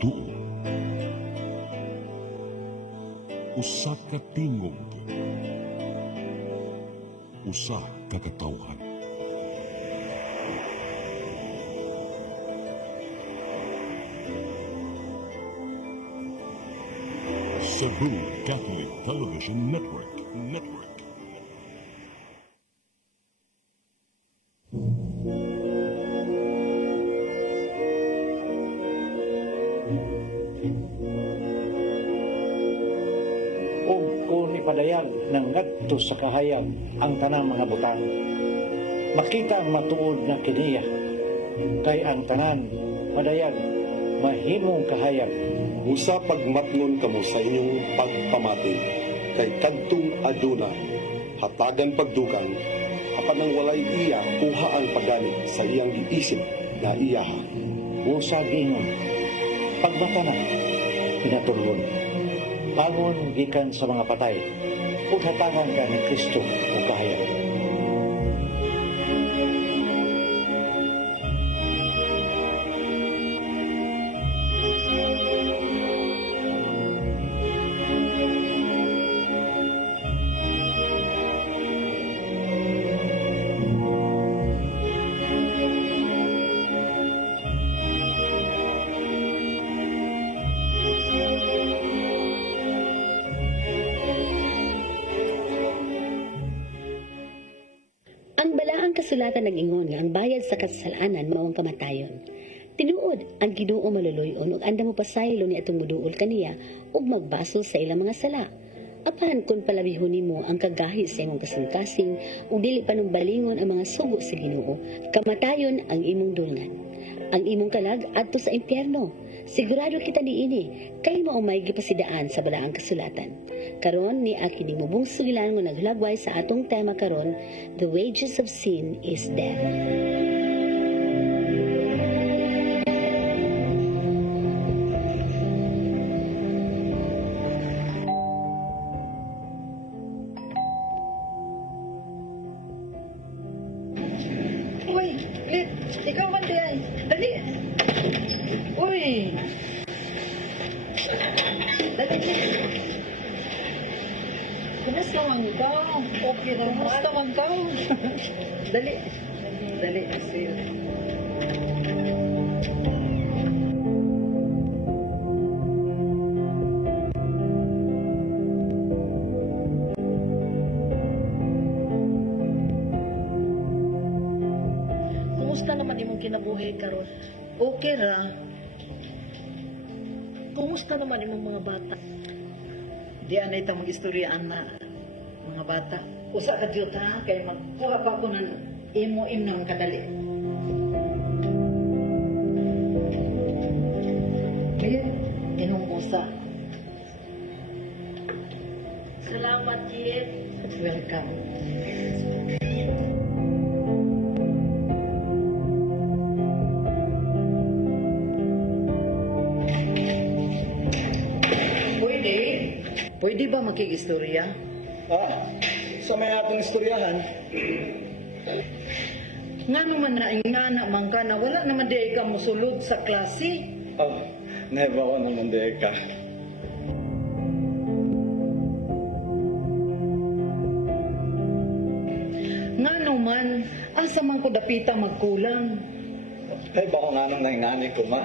tuo. Usa ka tingog. Usa ka katawhan. Cebu Catholic Television Network. Padayag ng ngadto sa kahayag ang tanang mga butang. Makita ang matuod na kiniya, kay ang tanan padayag mahimong kahayag. Usa pagmatngon kamo sa inyong pagpamati, kay kadtong aduna hatagan pagdugang, apan nang walay iya uha ang pagganit sa iyang giisip na iyaha. Usa gingon, pagmatanan, pinatulgon. Bangon gikan sa mga patay, ug hatangan ka ni Kristo o kahayag. Kasulatan nag-ingon nga ang bayad sa kasalanan mao ang kamatayon. Tinuod ang Ginoo maluluyon ug anda mo pasaylo ni atong muduol kaniya ug magbasol sa ilang mga sala. Apan kung palabihon nimo ang kagahi sa imong kasing-kasing ug dili panumbalingon ang mga sugo sa Ginoo, kamatayon ang imong dulngan. Ang imong kalag adto sa impyerno. Sigurado kita niini kay mao may gipasidaan sa balaang kasulatan. Karon ni akin mubong sugilan nga naglagway sa atong tema karon, the wages of sin is death. Uy, Lit, ikaw man diyan. Dali. Uy. Dali. Kumusta man ka? Okay na. Kumusta man ka? Dali. Dali. Sige. Kumusta naman imong kinabuhi karon? Okay ra. Kumusta naman imong mga bata? Di anay ta mag-istoryaan na mga bata. Usa ka jud ha kay magkuha pa ko ng imo-im ng kadali. Ayun, inong usa. Salamat, Jit. Welcome. Pwede ba makikistorya? Sa may atong istoryahan. Nga naman na ingana man ka na wala naman di ka musulod sa klase. Never naman di ka. Nga naman, asa man ko dapita magkulang. Ay, baka nga nang naingani ko, ma.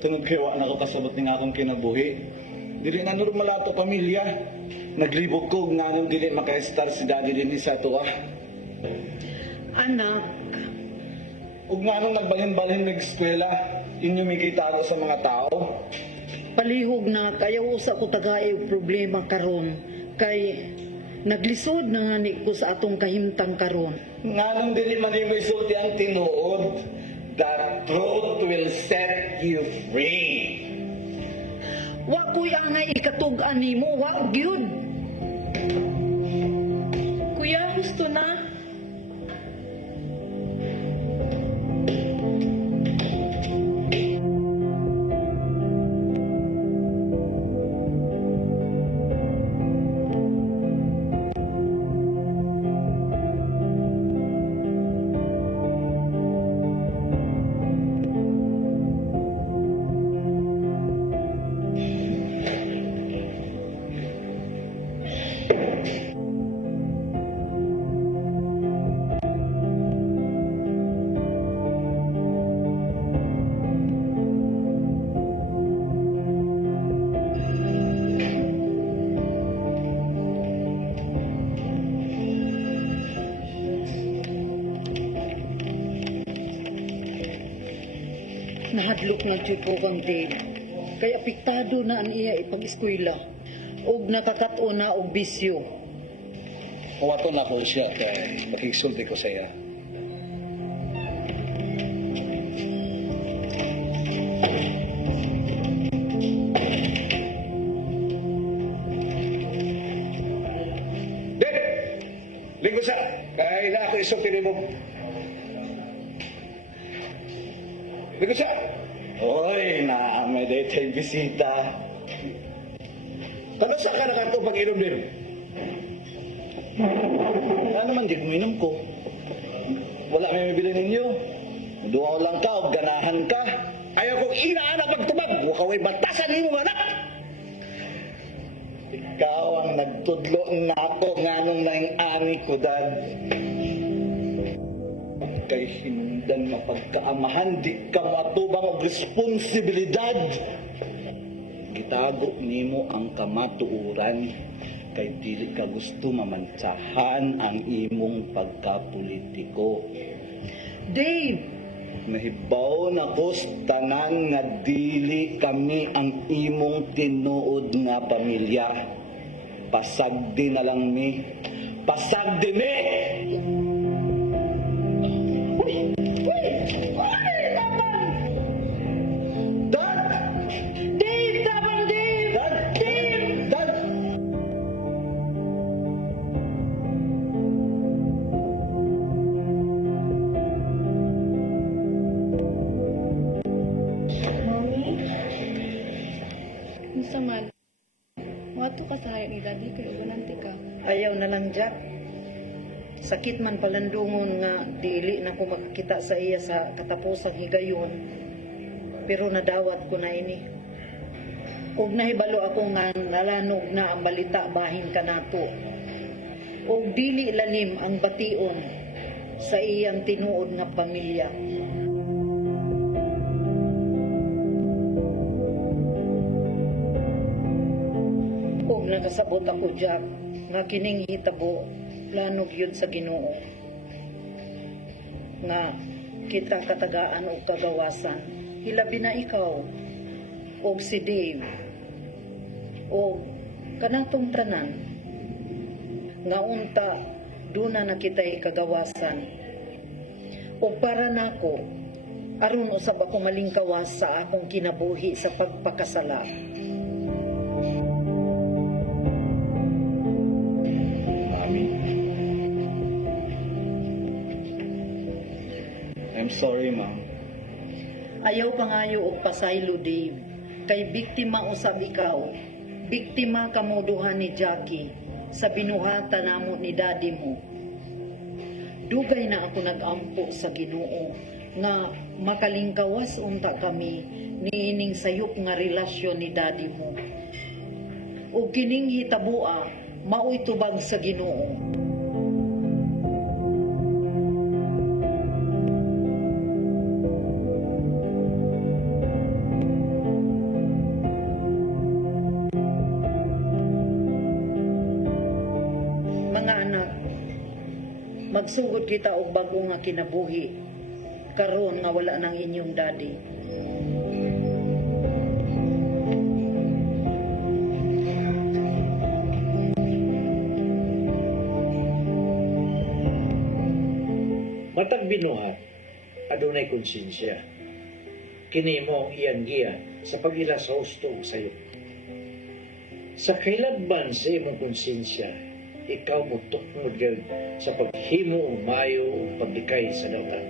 Tungod kay wa na ko kasabot ni nga akong kinabuhi. Dili na normal ato pamilya. Naglibog ko nga nung dili maka-star si daddy din sa tuwa. Anak, Ug nga nung nagbalhin-balhin nag-eskwela, inyo may kitalo sa mga tao. palihog na kaya usa ko tagay og problema karon kay naglisod na nga ni ko sa atong kahimtang karon. Nga nung dili man mo isulti ang tinuod, the truth will set you free. Wa ko nga ikatug-an nimo, wa gyud. Kuya, gusto na. Nahadlok na jud ko bang Dave. Kay apektado na ang iya ipag-eskwela. Og nakakato na og bisyo. Kuwato na ko siya kay makigsulti ko sa iya. Dek! Linggo siya! Kaya na ako isulti ni mo. Linggo siya! Oy, may daytay bisita. Kano sa ka na ito pag-inom din? Ano man di kuminom ko? Wala may mabili ninyo. Duwa lang ka o ganahan ka. Ayaw kong inaanak magtubag. Wakaway batasan ninyo anak. Ikaw ang nagtudlo na ako nga nung naing-ari ko, Dad. Kay hinundan mapagkaamahan, di ka matubang og responsibilidad. Gitago nimo ang kamatuuran kay dili ka gusto mamantsahan ang imong pagkapolitiko. Dave, Mahibaw na ko sa tanan nga dili kami ang imong tinuod nga pamilya. Pasagdi na lang mi. Pasagdi mi! Wato ka sa hayag ni Daddy kay uganante ka. ayaw na lang Jack. Sakit man palandungon nga dili na ko makakita sa iya sa katapusang higayon. Pero nadawat ko na ini. Ug nahibalo ako nga nalanog na ang balita bahin kanato. Ug dili lalim ang bation sa iyang tinuod nga pamilya. Ug nagasabot ako Jack nga kining hitabo planog yun sa Ginoo nga kita katagaan o kagawasan hilabi na ikaw o si Dave o kanatong tanan nga unta duna na kita'y kagawasan o para nako aron usab ako malingkawas sa akong kinabuhi sa pagpakasala. I'm sorry, Ma'am. Ayaw pangayo og pasaylo, Dave. Kay biktima usab ikaw. Biktima kamuduhan ni Jackie sa binuhatan namo ni daddy mo. Dugay na ako nag-ampo sa Ginoo nga makalingkawas unta kami niining sayop nga relasyon ni daddy mo. Ug kining hitabua maoy tubag sa Ginoo. Magsugod kita og bago nga kinabuhi karon nga wala nang inyong daddy. Matag binuhat adunay konsensya. Kini mo ang iyang giya sa pag-ila sa husto sayo. Sa kailabban sa imong konsensya, ikaw mo tuknod sa paghimo o mayo o pagdikay sa dalan.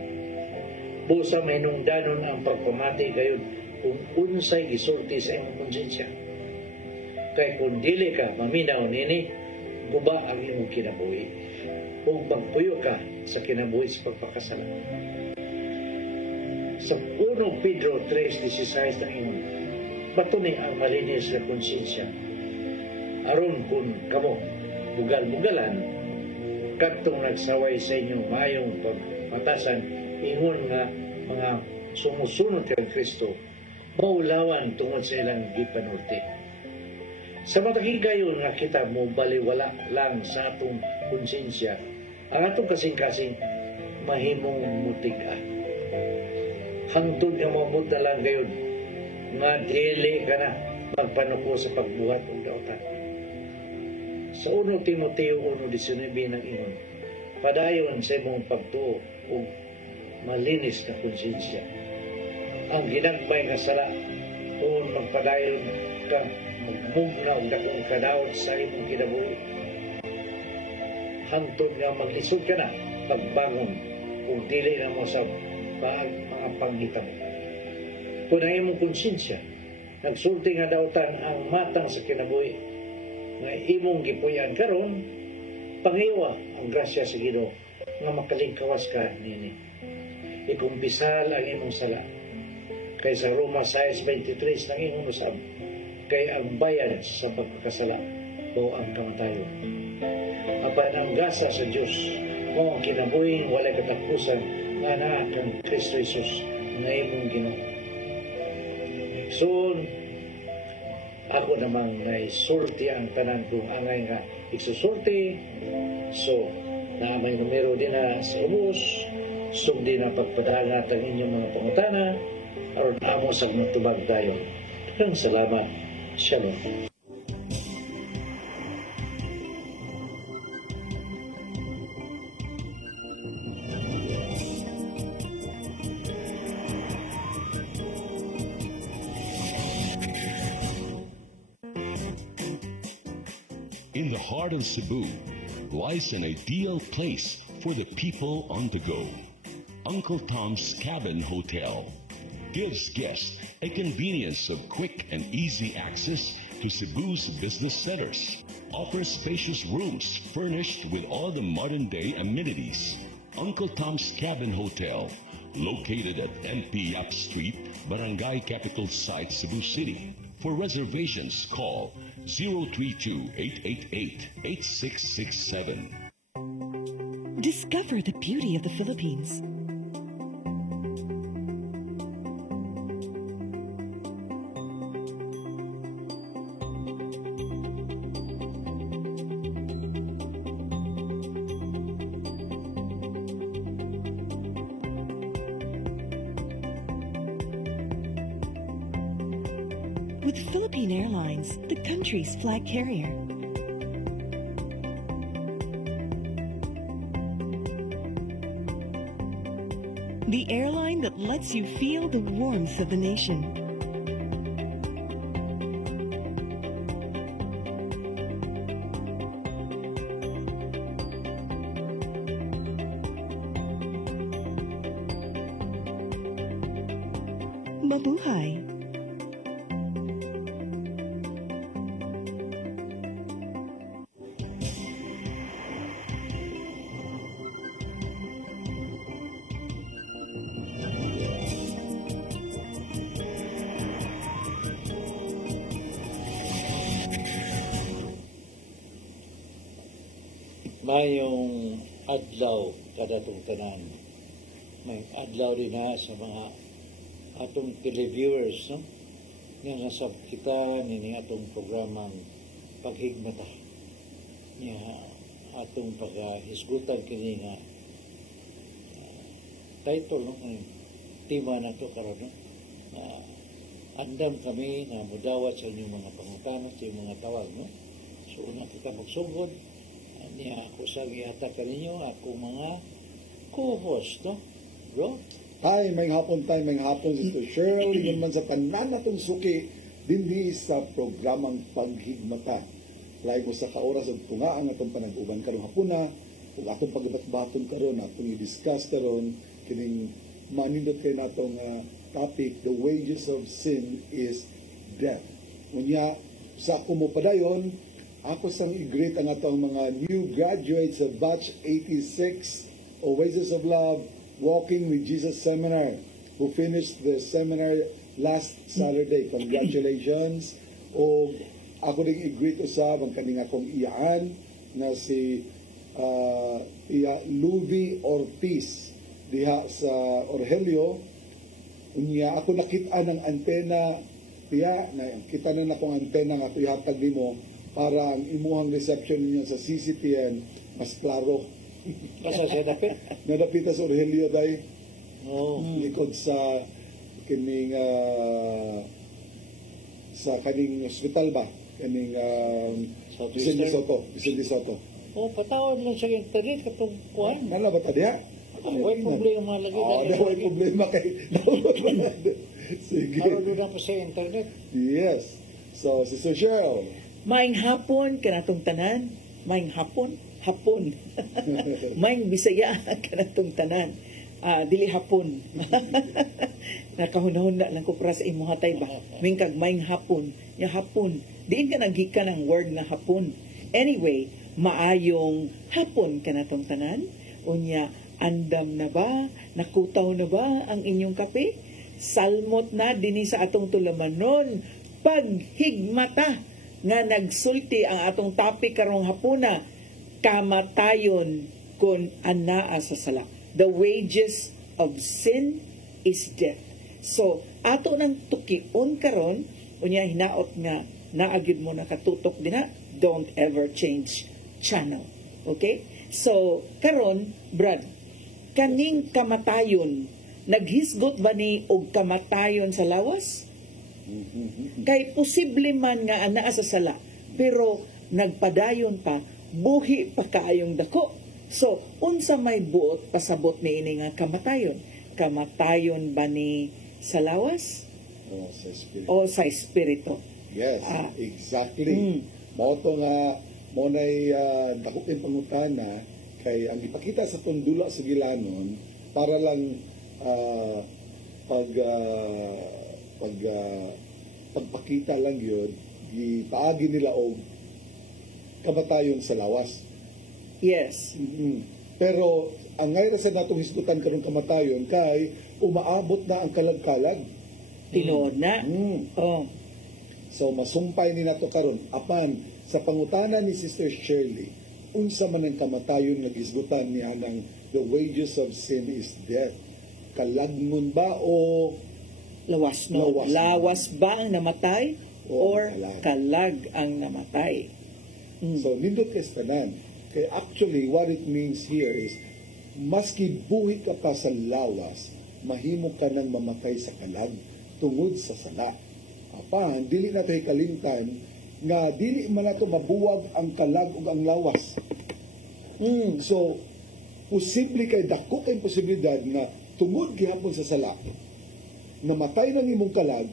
Busa may nungdanon ang pagpamati kayo kung unsay gisulti sa imong konsensya. Kay kung dili ka maminaw nini, guba ang imong kinabuhi. Kung magpuyo ka sa kinabuhi sa pagpakasala. Sa 1 Pedro 3:16 ng imong patuloy ang malinis na konsensya. Aron kung kamo bugal-bugalan kadtong nagsaway sa inyong mayong pagmatasan ingon nga mga sumusunod kay Kristo maulawan tungod sa ilang gipanulti. Sa matagigayon nga kita mo baliwala lang sa atong konsensya ang atong kasing-kasing mahimong mutiga. hangtod nga maabot na lang gayon nga dili ka na magpanuko sa pagbuhat ng dautan. Sa 1 Timoteo 1:19 ng ingon, padayon sa imong pagtuo ug malinis na konsensya. Ang ginagmay nga sala tuon magpadayon ka magmugna og dakong kadawat sa imong kinabuhi. Hangtod nga maglisod ka na pagbangon kung dili na mo sa mga panggitang. Kung ang imong konsensya nagsulti nga dautan ang matang sa kinabuhi nga imong gipuyan karon, pangiwa ang grasya sa Ginoo nga makalingkawas ka nini. Ikumpisal ang imong sala. Kay sa Roma 6:23 nang ingon usab, kay ang bayad sa pagkakasala o ang kamatayon. Apan ang gasa sa Dios mo ang kinabuhing walay katapusan nga naa kang Kristo Jesus nga imong Ginoo. So, ako namang naisulti ang tanan kung angay nga isusulti. So, na may numero din na sa ubos, sugdi na pagpadala ang inyong mga pangutana, aron amo sa magtubag tayo. Ang salamat. Shalom. In the heart of Cebu lies an ideal place for the people on the go. Uncle Tom's Cabin Hotel gives guests a convenience of quick and easy access to Cebu's business centers. Offers spacious rooms furnished with all the modern-day amenities. Uncle Tom's Cabin Hotel, located at NP Yap Street, Barangay Capital Site, Cebu City. For reservations, call 032-888-8667. Discover the beauty of the Philippines. With Philippine Airlines, the country's flag carrier. The airline that lets you feel the warmth of the nation. Mabuhay! Mayong adlaw kada itong tanan. May adlaw rin na sa mga atong televiewers, no? Nga nasab kita nini atong programang paghigmata. Nga atong paghisgutan kini nga title, no? Tema na ito karon, no? Andam kami na mudawat sa inyong mga pangutana, sa inyong mga tawag, no? So, una kita magsugod. Niya ako sa gihata kaninyo, ako mga co-host, no? Bro? Hi, may hapon tayo, may hapon si Cheryl, yun man sa tanan natong suki, dindi sa programang paghigmata. Lahi mo sa kaoras at tunga ang atong panag-uban karong hapuna, kung atong pagbabaton karon, atong i-discuss karon, kining manindot kayo natong topic, the wages of sin is death. Ngunya, sa ako mo padayon, ako sang i-greet ang atong mga new graduates of Batch 86 Oasis of Love Walking with Jesus Seminar who finished the seminar last Saturday. Congratulations. O ako rin i-greet usab ang kaning akong iyaan na si Luby Ortiz diha sa Orhelio. Unya ako nakita ng antena tiya na kita na akong antena nga ihatag nimo para ang imuhang reception niya sa CCTN mas klaro. Kasi siya dapit? Nadapit sa Orhelio day. Oh. Likod sa kining sa kaning hospital ba kaning Vicente Soto. Patawad lang sa internet katong kuan. Nala ba ta diha? Way problema lagi. Way problema kay sige. Naroon na po sa internet. Yes. So, Sister Cheryl. Maing hapon kanatong tanan. Maing hapon. Maing Bisaya kanatong tanan. Dili hapon. Nakahunahuna lang ko para sa imuhatay ba. Mingkag maing hapon. Yung hapon. Diin ka nagika ng word na hapon. Anyway, maayong hapon kanatong tanan. Unya, andam na ba? Nakutaw na ba ang inyong kape? Salmot na dinhi sa atong tulamanon. Paghigmata nga nagsulti ang atong topic karong hapuna. Kamatayon kun anaa sa sala. The wages of sin is death. So, ato nang tukion karon, unya hinaot nga naagid mo nakatutok dinha, don't ever change channel. Okay? So, karon, Brad, kaning kamatayon, naghisgot ba ni og kamatayon sa lawas? Kay posible man nga anaa sa sala, pero nagpadayon pa, buhi pa kaayong dako. So, unsa may buot pasabot ni ini nga kamatayon? Kamatayon ba ni sa lawas? Sa espiritu. O sa espiritu? Yes, exactly. Mao to nga mo nay dako kay pangutana kay ang ipakita sa tundula sa gilanon para lang pagpakita lang yun, ipaagi nila og kamatayon sa lawas. Yes. Pero ang ngayon sa natong hisgutan karong kamatayon kay umaabot na ang kalag-kalag. Tinuod na. Oh. So masumpay ni nato karon apan sa pangutana ni Sister Shirley, unsa man ang kamatayon nga gisgutan niya ng the wages of sin is death. Kalagnon ba o lawas no? Lawas ba ang namatay or kalag ang namatay? So nindot kay tanan. Kay actually what it means here is maski buhi ka pa sa lawas, mahimo ka nang mamatay sa kalag tungod sa sala. Apan dili na tay kalimtan nga dili man nato mabuwag ang kalag ug ang lawas. So posible kay dako kay posibilidad nga tungod gihapon sa sala namatay na nimong kalag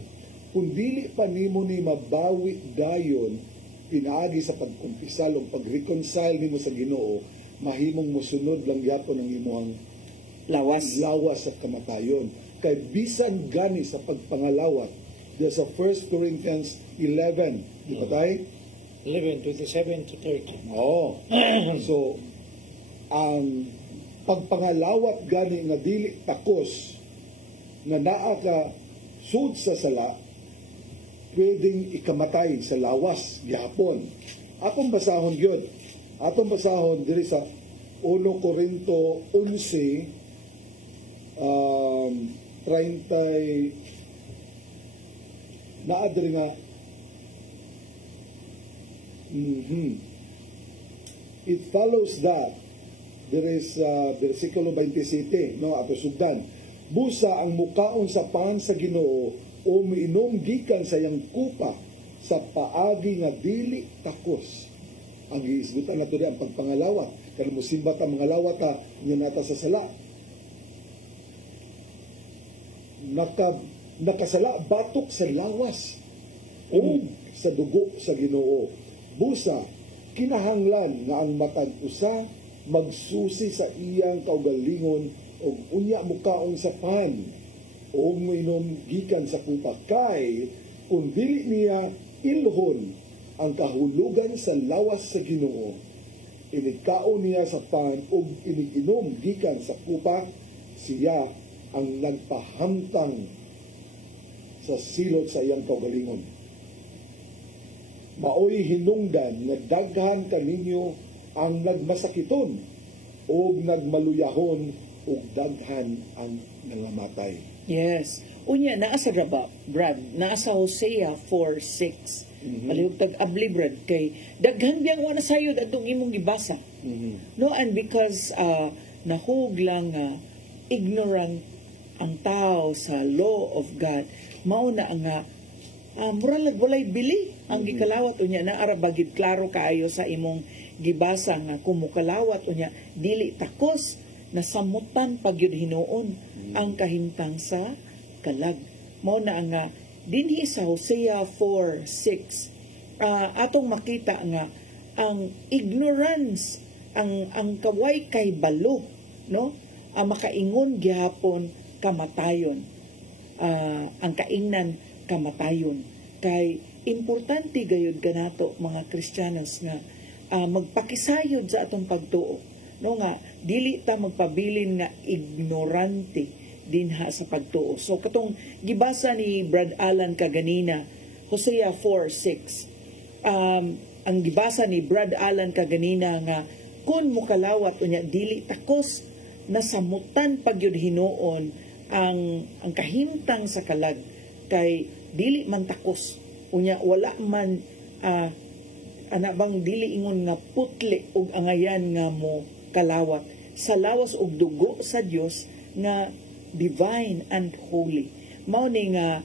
kung dili pa nimo ni mabawi dayon pinaagi sa pagkumpisal o pag-reconcile nimo sa Ginoo, mahimong mosunod lang gyapon ang imong lawas sa kamatayon. Kay bisan gani sa pagpangalawat, there's a 1 Corinthians 11, di ba tayo? 11:27 to 30. Oo. So, ang pagpangalawat gani nga dili takos nga naa ka sud sa sala, pwedeng ikamatay sa lawas gihapon. Atong basahon yun. Atong basahon diri sa 1 Corinto 11 30 naadri nga it follows that there is versikulo 27 no ato sugdan busa ang mukaon sa pan sa Ginoo o miinom gikan sa iyang kupa sa paagi nga dili takos. Ang giisgutan nato di ang pagpangalawat. Kaya musimba ta mga lawat ta niya nata sa sala. Nakasala batok sa lawas o sa dugo sa Ginoo. Busa, kinahanglan nga ang matag usa magsusi sa iyang kaugalingon o unya mukaon sa pan o minom gikan sa kupa kay kung dili niya ilhon ang kahulugan sa lawas sa Ginoo inigkaon niya sa pan o iniginom gikan sa kupa siya ang nagpahamtang sa silot sa iyang kaugalingon. Maoy hinungdan nga daghan kaninyo ang nagmasakiton o nagmaluyahon o daghan ang nangamatay. Yes. Unya, naasa raba, Brad, naasa Hosea 4:6. Malihog tag-abli, Brad, kay daghan biyang wala sayod atong imong gibasa. No, and because nahug lang ignorant ang tao sa law of God, mao na nga murag walay bili ang gikalawat unya na arabagid klaro kaayo sa imong gibasa nga kumukalawat unya dili takos na samutan pagyud hinuon ang kahintang sa kalag. Mao na nga dinhi sa Hosea 4:6 atong makita nga ang ignorance, ang kaway kay balo, no? Ang makaingon gihapon kamatayon, ang kaingnan kamatayon. Kay importante gayud kanato mga Kristiyanos nga magpakisayod sa atong pagtuo, no, nga dili ta magpabilin nga ignorante dinha sa pagtuo. So katong gibasa ni Brad Alan kaganina, Hosea 4:6. Ang gibasa ni Brad Alan kaganina nga kun mukalawat unya dili takos na samutan pagyud hinuon ang kahintang sa kalag, kay dili man takos unya wala man ana bang dili ingon nga putli og angayan nga mo kalawat sa lawas og dugo sa Dios nga divine and holy. Mao ni nga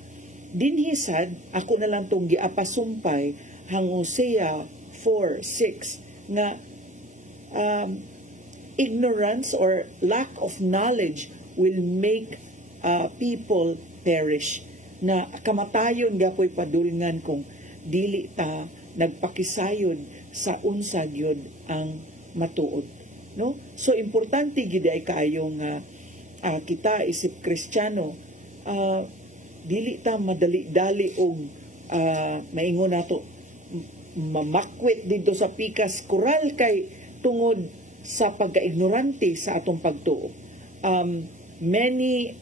dinhi sad ako na lang tong giapasumpay hang Hosea 4:6 nga ignorance or lack of knowledge will make people perish, na kamatayon gapoy padulingan kung dili ta nagpakisayod sa unsa gyud ang matuod, no? So importante gid ay kaayo nga kita isip Kristiyano dili ta madali-dali og maingon nato mamakwit dito sa pikas kural kay tungod sa pagka-ignorante sa atong pagtuo. Many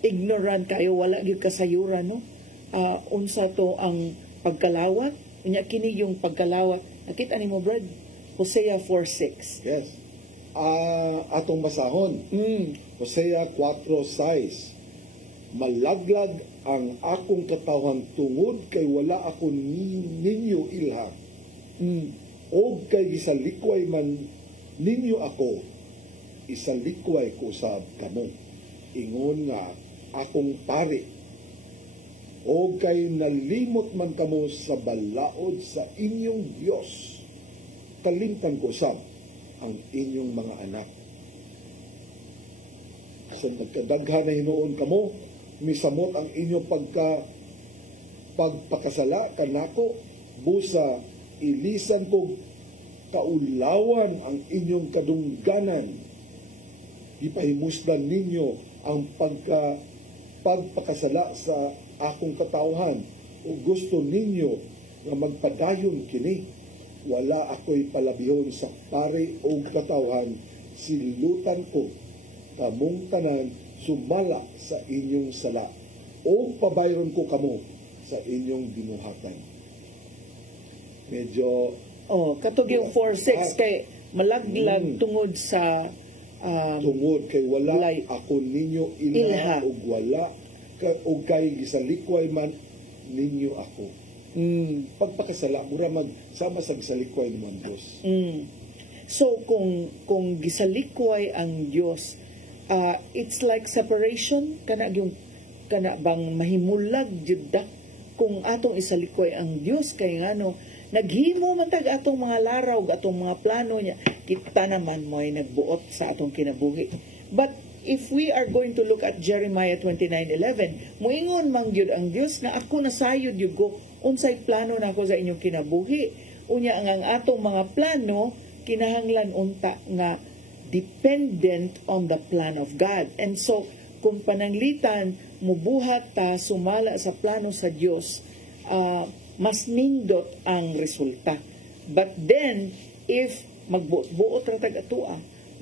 ignorant kayo, wala gyud kasayuran, no? Unsa to ang pagkalawat, unya kini yung pagkalawat. Nakita nimo Brad, Hosea 4:6. Yes. Atong basahon. Hosea 4:6. Malaglag ang akong katawhan tungod kay wala ako ninyo ilha. O kay gisalikway man ninyo ako, isalikway ko sa kamo. Ingon nga akong pari. O kay nalimot man kamo sa balaod sa inyong Dios, kalimtan ko sab ang inyong mga anak. So nagkadaghan na hinuon kamo, misamot ang inyong pagpakasala kanako, busa ilisan ko kaulawan ang inyong kadungganan. Ipahimusdan ninyo ang pagpakasala sa akong katawhan, o gusto ninyo nga magpadayon kini. Wala ako'y palabihon sa pari o katawhan, silutan ko kamong tanan sumala sa inyong sala, o pabayron ko kamo sa inyong binuhatan. Medyo katog yung 4:6 kay malaglag tungod sa tungod kay wala ako ninyo ilha ug wala ug kay gisalikway man ninyo ako. Pagpakasala mura magsama sa gisalikway naman Dios. So kung gisalikway ang Dios, it's like separation kana bang mahimulag jud kung atong isalikway ang Dios, kay ngano naghimo man tag atong mga laraw, atong mga plano niya, kita naman mo'y nagbuot sa atong kinabuhi. But if we are going to look at Jeremiah 29:11, muingon man gyud ang Dios na ako nasayod gyud ko unsay plano nako sa inyong kinabuhi. Unya ang atong mga plano kinahanglan unta nga dependent on the plan of God. And so kung pananglitan mubuhat ta sumala sa plano sa Dios, mas nindot ang resulta. But then if magbuot ra tag atua,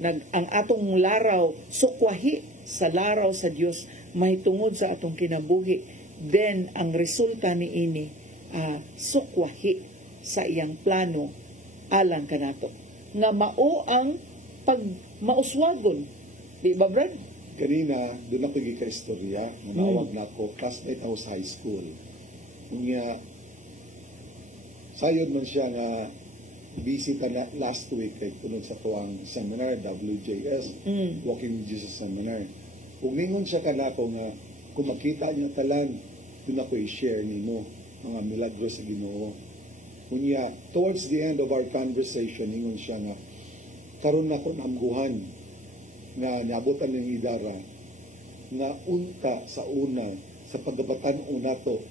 ang atong laraw sukwahi sa laraw sa Dios, mahitungod sa atong kinabuhi, then ang resulta niini sukwahi sa iyang plano alang kanato nga mao ang mauswagon. Di ba Brad? Kanina doon ako gika-istorya, nanawag na ako, classmate ako sa high school. Nga sayod man siya nga busy pa na last week kay tunod sa tuwang seminar, WJS, Walking with Jesus Seminar. Kung ningon siya kanako nga, kung makita niya talan, yun ako i-share nimo mga milagro sa Ginoo. Kunya, towards the end of our conversation, ningon siya nga, karon na ko namguhan nga nabutan ng idara nga unta sa una sa pagdabatan una to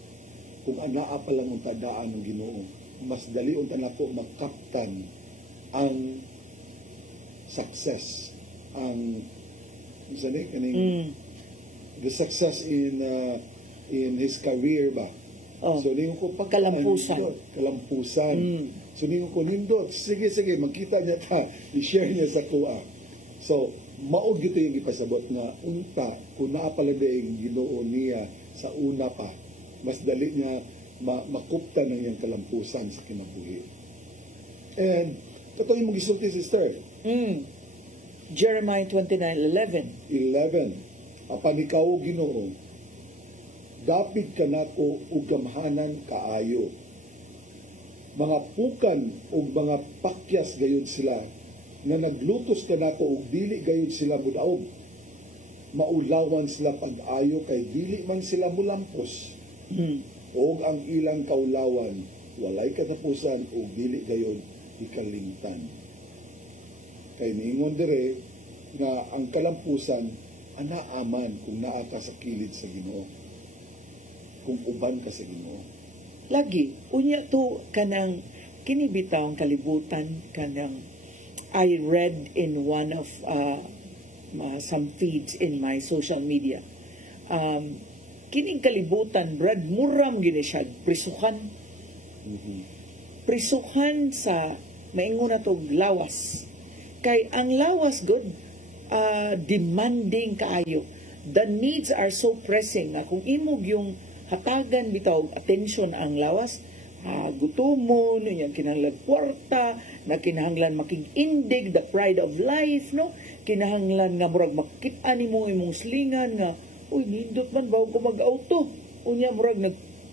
kung anaa pa lang unta daan ng Ginoo, mas dali unta nako makaptan ang success, ang kaning the success in his career ba. So ningon ko kalampusan. So ningon ko nindot, sige magkita niya ta, i-share niya sa kuha. So maog gito yung ipasabot nga unta kung naapalada yung Ginoo niya sa una pa, mas dali niya makupta ng iyang kalampusan sa kinabuhi. And totoo yung magisulti, sister. Jeremiah 29:11. 11. Apan ikaw, Ginoo, dapit ka nako ug gamhanan kaayo. Mga pukan ug mga pakyas gayud sila, nga naglutos ka nako ug dili gayud sila mudaog. Maulawan sila pag-ayo kay dili man sila mulampos. Og ang ilang kaulawan walay katapusan ug dili gayud ikalingtan. Kay niingon dire nga ang kalampusan anaaman kung naa ka sa kilid sa Ginoo, kung uban ka sa Ginoo. Lagi unya to kanang kinibitaw ang kalibutan kanang I read in one of some feeds in my social media. Kining kalibutan, Brad, muram gini siya, prisuhan. Prisuhan sa, maingon na to, lawas. Kay ang lawas, good, demanding kaayo. The needs are so pressing na kung imog yung hatagan bitaw, attention ang lawas, gutomon, yung kinahanglan kwarta, na kinahanglan makig-indig, the pride of life, no? Kinahanglan nga murag makita ni mo imong slingan nga, uy, nindot man ba ko mag-auto? Unya murag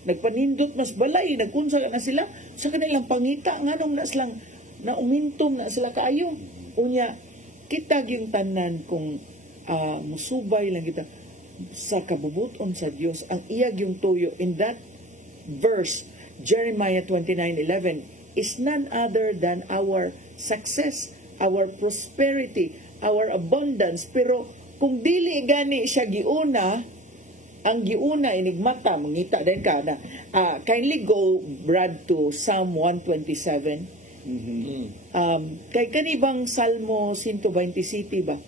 nagpanindot mas balay, nagkunsa na sila sa kanilang pangita, nga nung na silang naumintom na sila kaayo. Unya, kita yung tanan kung musubay lang kita sa kabubuton sa Dios ang iyag yung tuyo in that verse Jeremiah 29:11 is none other than our success, our prosperity, our abundance. Pero kung dili gani siya giuna, ang giuna enigmata mangita din ka na kindly go Brad to Psalm 127. Kay kanibang Salmo 127 ba?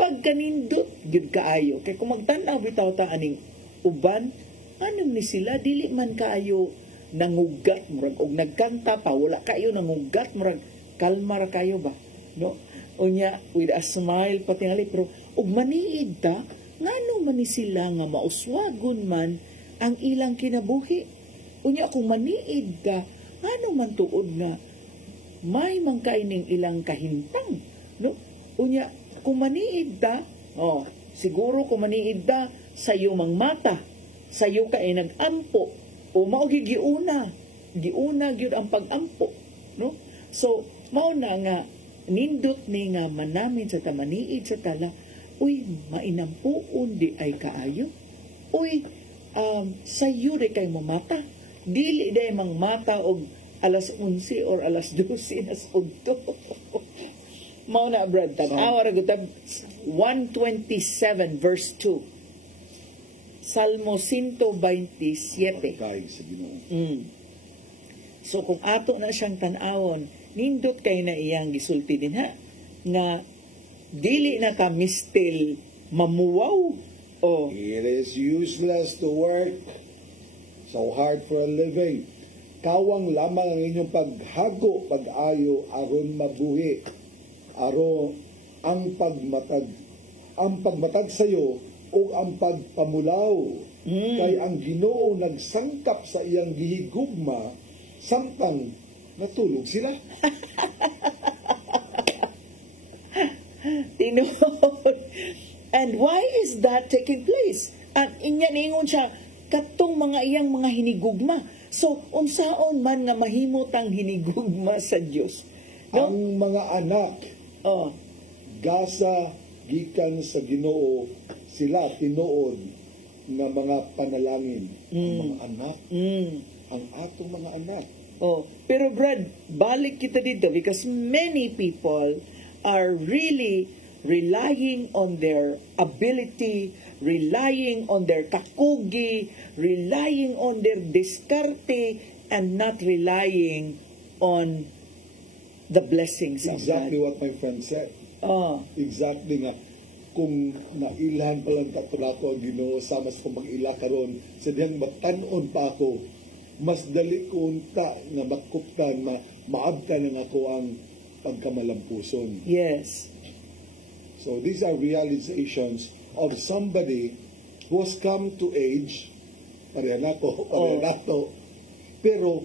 Pag kanindot gyud kaayo, kay kung magtan-aw bitaw ta aning uban, anong ni sila dili man kaayo nangugat murag og nagkanta pa wala kayo nangugat murag kalma ra kayo ba, no? Unya with a smile patingali pero og maniid ta ngano man ni sila nga mauswagon man ang ilang kinabuhi. Unya kung maniid ta ngano man tuod nga may mangkaining ilang kahintang, no? Unya kung maniid ta, siguro kung maniid ta sayo mang mata, sayo ka ay nag-ampo o mao giuna gyud ang pag-ampo, no? So mao na nga nindot ni nga manamin sa tamaniid sa tala, uy mainampuon di ay kaayo, uy sayo di kay mamata, dili day mang mata og alas 11 or alas 12 na sugto. Mao na Brad, tanawa ra gud 127 verse 2. Salmo 127. Kaig sa Ginoo. So kung ato na siyang tan-awon, nindot kay na iyang gisulti din ha nga dili na ka mistil mamuwaw o it is useless to work so hard for a living. Kawang lamang ang inyong paghago pag-ayo aron mabuhi. Aro ang pagmatag sayo o ang pagpamulaw. Kay ang Ginoo nagsangkap sa iyang gihigugma samtang natulog sila. Tinuod. And why is that taking place? At inya ningon siya katong mga iyang mga hinigugma. So unsaon man nga mahimot ang hinigugma sa Dios, no? Ang mga anak gasa gikan sa Ginoo sila tinuod nga mga panalangin ang mga anak, ang atong mga anak. Oh, pero Brad, balik kita dito because many people are really relying on their ability, relying on their kakugi, relying on their diskarte, and not relying on the blessings of Exactly God. what my friend said. Oh, Exactly nga. Kung nailhan pa lang katulato ang Ginoo sama sa pag-ila karon sa diyang matanon pa ako, mas dali ko unta nga makuptan, maabtan nga ako ang pagkamalampuson. yes. So these are realizations of somebody who has come to age, pareha nato, pero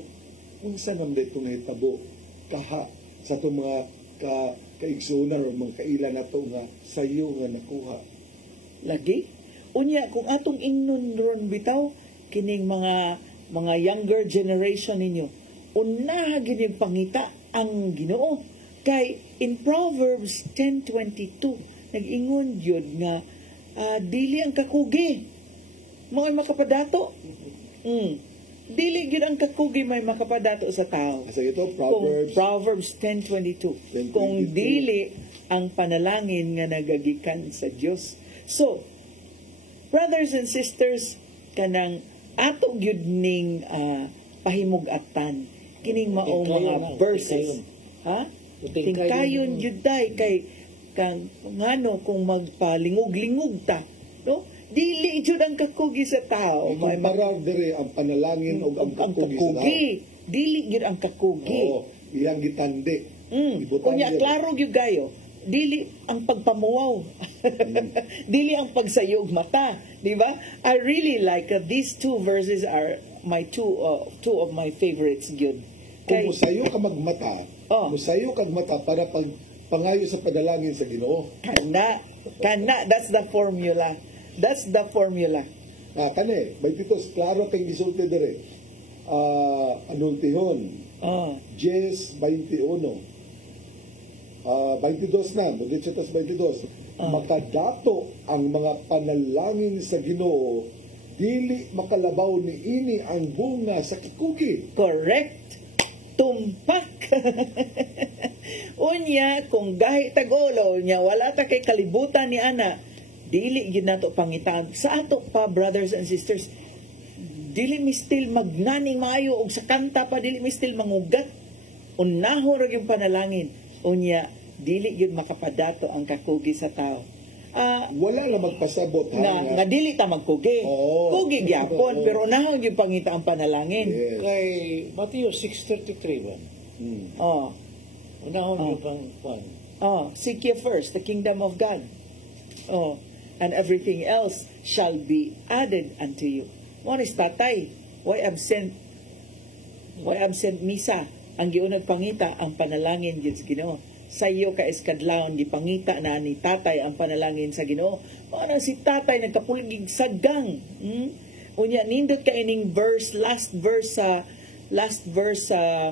kung saan naman dito nahitabo, kaha sa itong mga kaigsunan o mga kaila na ito nga sayo nga nakuha. Lagi. Unya, kung atong ingnon ron bitaw, kining mga younger generation ninyo, unaha gining pangita ang Ginoo. Kay in Proverbs 10:22, nag-ingon yun nga, dili ang kakugi, mo'y makapadato. Dili gyud ang kakugi may makapadato sa tao. Sa ito, Proverbs 10:22. Kung dili ang panalangin nga nagagikan sa Dios. So, brothers and sisters, kanang ato gyud ning pahimug-atan kining maong mga verses. Ha? Tingkayon gyud kay kang ngano kung magpalingog-lingog ta, no? Dili jud ang kakugi sa tao. May parar dire ang panalangin o ang kakugi. Dili gyud ang kakugi. Oo, iyang gitandi. Unya klaro gyud gayo. Dili ang pagpamuwaw. Dili ang pagsayog mata, di ba? I really like these two verses are my two of my favorites gyud. Kung musayo ka magmata, musayo kag mata para pangayo sa padalangin sa Ginoo. Kana, that's the formula. That's the formula. Kani, may pitos, klaro kang gisulti dire. Anuntihon. 10:21. 22 na, mudit 22. Makadato ang mga panalangin sa Ginoo, dili makalabaw ni ini ang bunga sa kikugi. Correct. Tumpak. Unya, kung gahi tagolo nya wala ta kay kalibutan ni ana, dili gyud nato pangitaan sa ato pa, brothers and sisters. Dili mi still magnaning maayo og sa kanta pa, dili mi still mangugat. Unaho ra gyud panalangin. Unya, dili gyud makapadato ang kakugi sa tao. Wala lang magpasabot nga dili ta magkugi. Kugi gyapon, pero unaho gyud pangita ang panalangin. Yes. Kay Matthew 6:33 ba? Unahon gyud pang seek ye first the kingdom of God. And everything else shall be added unto you. What is tatay? Why absent misa? Ang giunag pangita ang panalangin gyud sa Ginoo. Sayo ka eskadlawon gipangita na ni tatay ang panalangin sa Ginoo. Ano si tatay nagkapuligig saggang. Unya nindot ka ining last verse sa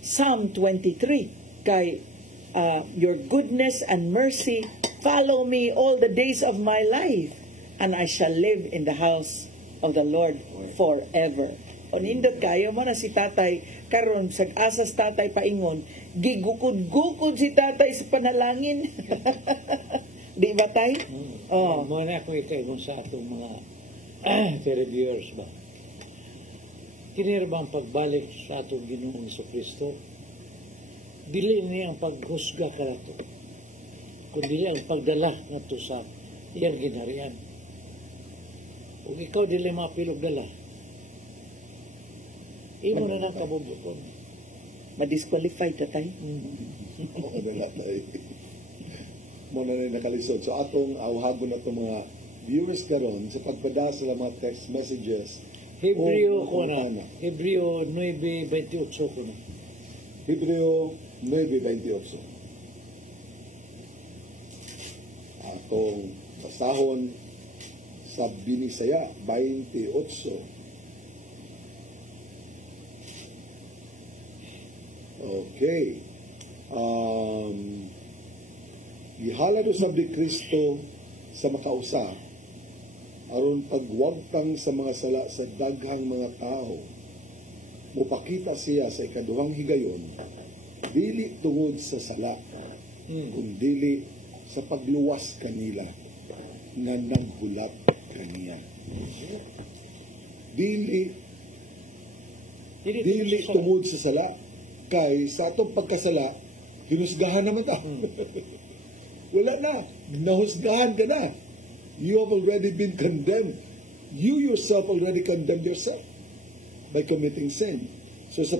Psalm 23 kay your goodness and mercy follow me all the days of my life, and I shall live in the house of the Lord forever. O nindot kayo mo na si tatay karon sa asas tatay paingon, gigukod-gukod si tatay sa panalangin. Di ba tay? Mo na ako ikaw sa atong mga televiewers ba. Kini ba ang pagbalik sa atong Ginoong Kristo? Dili niya ang paghusga kanato, kundi ang pagdala nato sa iyang ginharian. Kung ikaw dili mapilog dala, imo na nang kabubuton. Ma-disqualify ta tay. Mo na rin nakalisod. So atong awhagon na itong mga viewers karon sa pagpada sila mga text messages. Hebreo 9:28 ko na. Hebreo 9:28. Atong basahon sa Binisaya 28. Okay. Gihalad sa Kristo sa makausa aron pagwagtang sa mga sala sa daghang mga tao. Mupakita siya sa ikaduhang higayon, dili tungod sa sala, kundili sa pagluwas kanila nga naghulat kaniya. Dili tungod sa sala, kay sa atong pagkasala, hinusgahan naman ta. Wala na, nahusgahan ka na. You have already been condemned. You yourself already condemned yourself by committing sin. So sa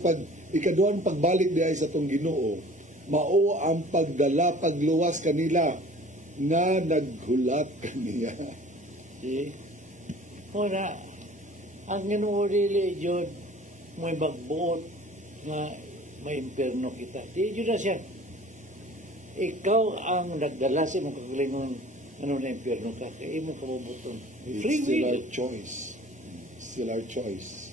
ikaduhang pagbalik diay sa atong Ginoo, mao ang pagdala, pagluwas kanila nga naghulat kaniya. Ora, ang Ginoo dili jud may bagbuot nga may impierno kita. Di jud na siya. Ikaw ang nagdala sa imong kagalingon ano na impierno ka, kaya imong kabubuton. Free Still will. our choice. Still our choice.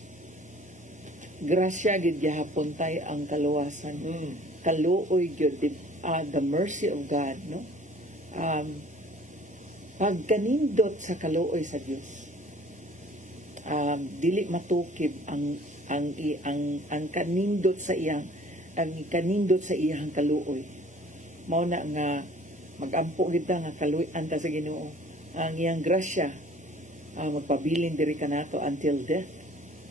Grasya gid gihapon tay ang kaluwasan. Kaluoy gyud the mercy of God, no? Pagkanindot sa kaluoy sa Dios. Dili matukib ang kanindot sa iyang kaluoy. Mao na nga magampo kita nga kaluy-an ta sa Ginoo. Ang iyang grasya magpabilin diri kanato until death.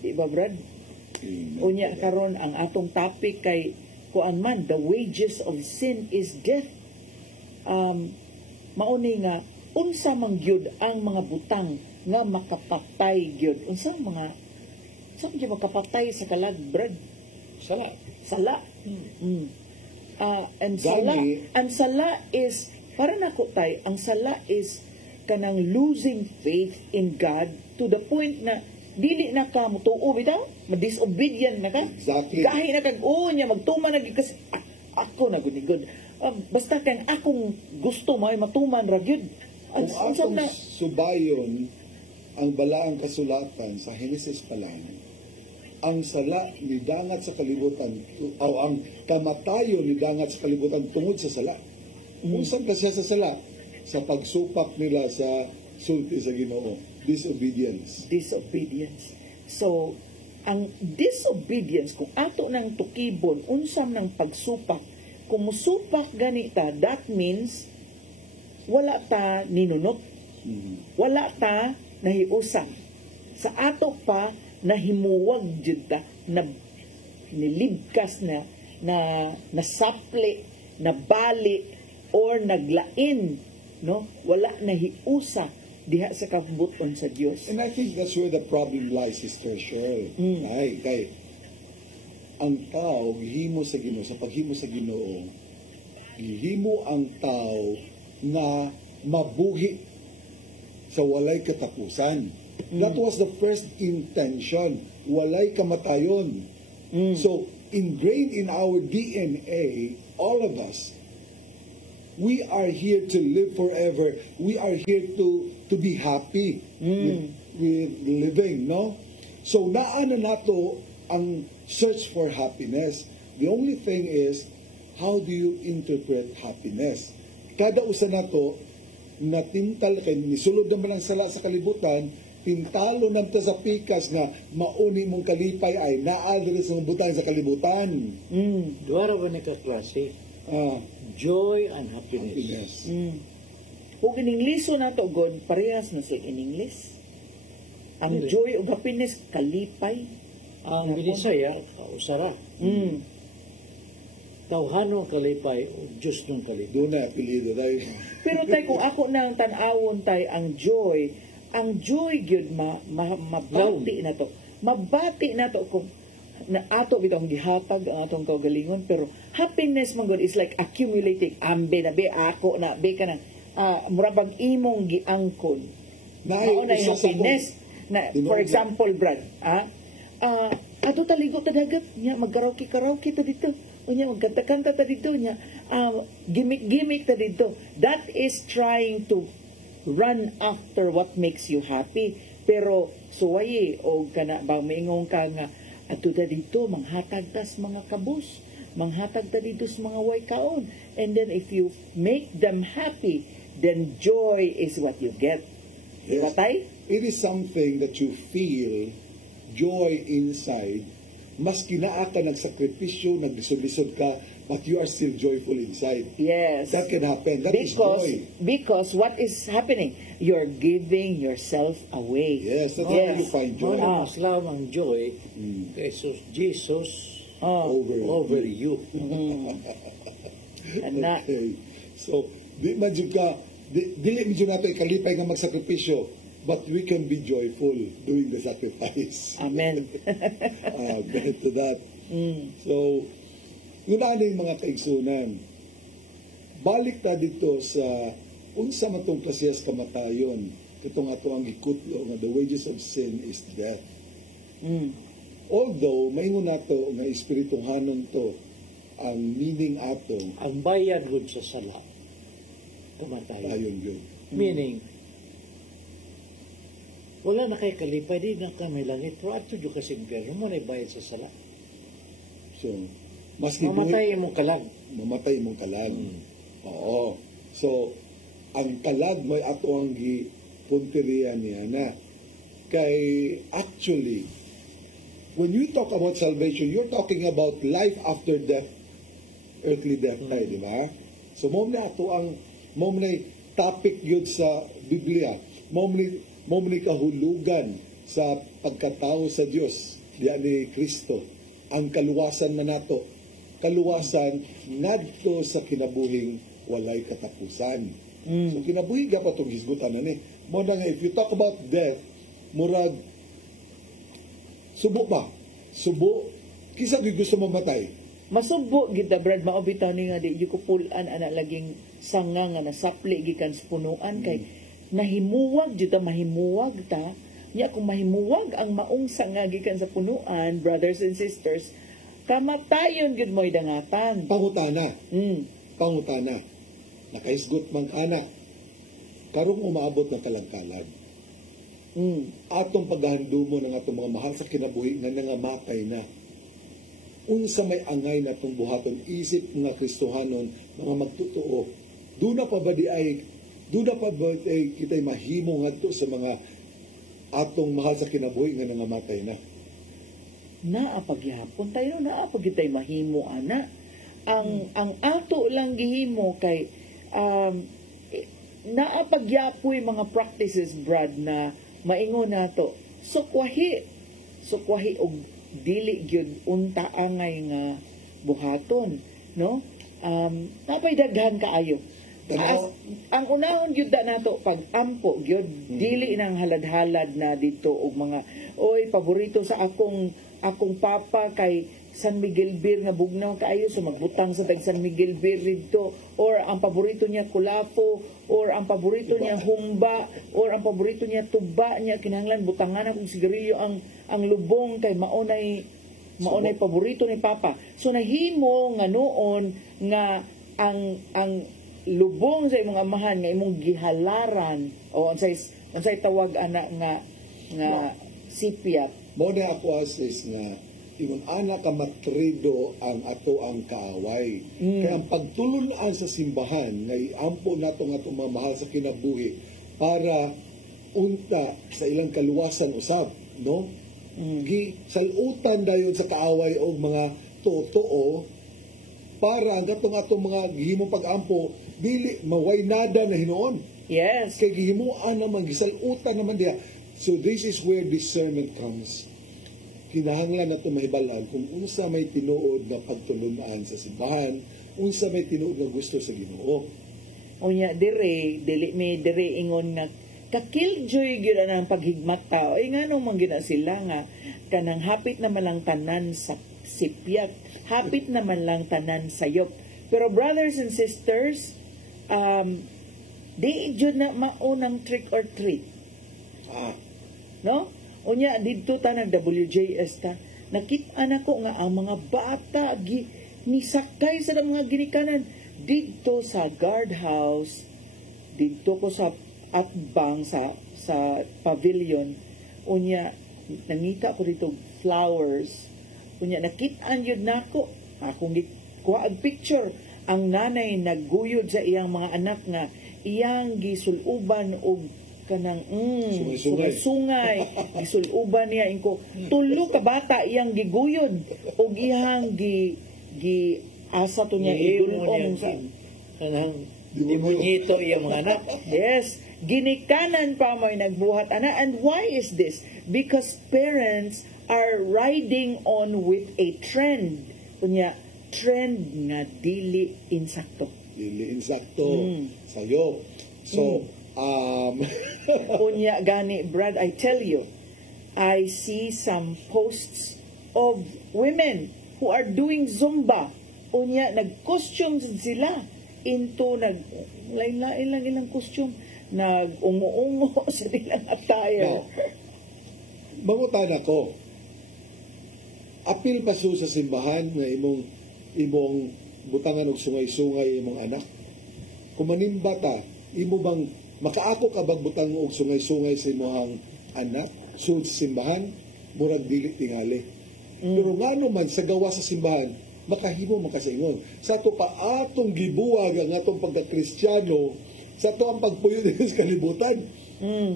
Di ba, Brad? Unya karon ang atong topic kay kuan man, the wages of sin is death. Mauni nga unsa man gyud ang mga butang nga makapatay gyud. Unsa makapatay sa kalag, Brad? Sala. And sala is para nako tay, ang sala is kanang losing faith in God to the point na dili na ka mutuo bitaw, ma-disobedient na ka. Exactly. Gahi na kag niya magtuman na gyud kasi ako na gunigod. Basta kan akong gusto may matuman ra gyud. Kung atong subayon ang balaang kasulatan sa Henesis pa lang, ang sala ni dangat sa kalibutan o ang kamatayon ni dangat sa kalibutan tungod sa sala. Unsan ka siya sa sala? Sa pagsupak nila sa sulti sa Ginoo. Disobedience. So, ang disobedience, kung ato nang tukibon, unsam ng pagsupak, kung musupak ganita, that means wala ta ninunot. Wala ta nahiusan. Sa ato pa, nahimuwag jud ta, na nilibkas na nasapli, nabali, or naglain, no? Wala nahiusa diha sa kabuton sa Dios. And I think that's where the problem lies, Sister Cheryl. Kay ang tao gihimo sa Ginoo, sa paghimo sa Ginoo, gihimo ang tao na mabuhi sa walay katapusan. That was the first intention, walay kamatayon. So ingrained in our DNA, all of us, we are here to live forever. We are here to be happy with living, no? So naana nato ang search for happiness. The only thing is, how do you interpret happiness? Kada usa nato natintal kay nisulod naman ang sala sa kalibutan, pintalo namta sa pikas nga mauni mong kalipay ay naa diri sa butang sa kalibutan. Duara ba ni ka klase? Joy and happiness. Ug in Ingleso nato god parehas na sa in English. Ang joy ug happiness kalipay. Ang Binisaya usara. Tawhano kalipay o Diyos nung kalipay. Doon na apelido tayo. Pero tay kung ako nang tan-awon tay ang joy gyud mabati na to. Mabati na to kung na ato bitong gihatag ang atong kaugalingon, pero happiness man god is like accumulating. Ambe na be ako na be ka na murabag imong giangkon. Mao na yung happiness na, for example, Brad, ato taligo ta dagat nya magkaraoke ta dito. Unya magkanta-kanta ta dito nya gimmick ta dito. That is trying to run after what makes you happy. Pero suwaye o kana bang maingong ka nga ato ta dito manghatag tas mga kabus, manghatag ta dito sa mga way kaon, and then if you make them happy, then joy is what you get. Di ba, Yes. tay? It is something that you feel joy inside. Maski naa ka nagsakripisyo, naglisod-lisod ka, but you are still joyful inside. Yes. That can happen. That is joy. Because what is happening? You're giving yourself away. Yes, that's how you find joy. Ano mas lamang joy kay Jesus over you. Anak. Okay. So, di medyo ka, dili medyo nato ikalipay nga magsakripisyo, but we can be joyful doing the sacrifice. Amen. Get to that. So, yun na yung mga kaigsunan. Balik ta dito sa unsa man tong kasiyas kamatayon. Itong ato ang gikutlo nga the wages of sin is death. Although, maingon nato nga espirituhanon to, ang meaning ato, Ang bayad gud sa sala kamatayon. ayon yun. Meaning, wala na kay kalipay, di na kami langit. Pero ato yung kasi impyerno mo na bayad sa sala. So, maski Mamatay mong kalag. mamatay mong kalag. Oo. So, ang kalag may ato ang gipunteriya niya na. Kay, actually, when you talk about salvation, you're talking about life after death, earthly death tayo, di ba? So, mo na ato ang, mo na topic yun sa Biblia. Mo na kahulugan sa pagkatao sa Diyos, diyan ni Kristo. Ang kaluwasan na nato. Kaluwasan nadto sa kinabuhing walay katapusan. So, kinabuhi ka pa itong hisgutan na ni. Mo na nga, if you talk about death, murag, subo ba? Subo? Kisa di gusto mamatay? Masubo kita Brad maobitaw ni nga di ko pulan ana laging sanga nga nasapli gikan sa punuan kay nahimuwag jud ta mahimuwag ta nya kung mahimuwag ang maong sanga gikan sa punuan, brothers and sisters, kamatayon gud mo'y dangatan. Pangutana. Pangutana. Nakaisgot man ana. Karong umaabot na kalagkalag. Atong paghahandumo ng atong mga mahal sa kinabuhi nga nangamatay na. Unsa may angay na itong buhaton isip mga Kristohanon mga magtotoo. Duna pa ba kita'y mahimo ngadto sa mga atong mahal sa kinabuhi nga nangamatay na? Naapagyapon tayo, naapagitay mahimo ana. Ang ato lang gihimo kay naapagyapoy mga practices Brad na maingon nato. Sukwahi og dili gyud unta angay nga buhaton, no? Napay daghan kaayo. Ang unahon gyud nato pag-ampo gyud dili nang halad-halad na dito og mga paborito sa akong papa kay San Miguel Beer nga bugnaw kaayo so magbutang sa tag San Miguel Beer dito, or ang paborito niya kulapo, or ang paborito niya humba, or ang paborito niya tuba niya kinahanglan butangan akong sigarilyo ang lubong kay maunay paborito ni papa. So nahimo nga noon nga ang lubong sa imong amahan nga imong gihalaran o unsay tawag ana nga sipyat. Mo na ako asis nga ingon ana ka matrido ang ato ang kaaway. Kaya ang pagtulunan sa simbahan nga iampo nato nga atong mga mahal sa kinabuhi para unta sa ilang kaluwasan usab, no? Salutan dayon sa kaaway og mga totoo para ang atong mga gihimong pag-ampo dili maway nada na hinuon. Yes. Kay gihimuan naman gisalutan naman diha. So this is where discernment comes. Kinahanglan nato mahibalan kung unsa may tinuod na pagtulunan sa simbahan, unsa may tinuod na gusto sa Ginoo. Unya dili ingon nga kakiljoy gyud ang paghigmata. Oy nganong man gina sila nga kanang hapit naman lang tanan sa sipyat, hapit naman lang tanan sayop. Pero brothers and sisters, di jud na maunang trick or treat. No? Unya didto ta nag WJS ta. Nakita na ko nga ang mga bata nisakay sa mga ginikanan didto sa guardhouse, didto ko sa atbang sa pavilion. Unya nangita ko dito flowers. Unya nakit-an yun nako. Akong kuha ang picture. Ang nanay nagguyod sa iyang mga anak nga iyang gisuluban og kanang sungay-sungay gisuluban niya inko tulo ka bata iyang giguyod og iyang gi asa to niya idulong sa kanang demonito iyang mga anak. Yes, ginikanan pa may nagbuhat ana. And why is this? Because parents are riding on with a trend. Kunya trend nga dili insakto. Sayo. So, Kunya gani, Brad, I tell you, I see some posts of women who are doing Zumba. Kunya, nag-costume sila into lain-lain lang ilang costume. Nag-ungo-ungo sa ilang attire. Mangutan ako, apil pa sa simbahan nga imong butangan og sungay-sungay imong anak. Kung manimbata, imo bang makaako ka bang butang og sungay-sungay sa imong anak sa simbahan, murag dili tingali. Pero ngano man sa gawa sa simbahan, makahimo makasingon. Sa to pa atong gibuwag ang atong pagka-Kristiyano, sa to ang pagpuyo sa kalibutan.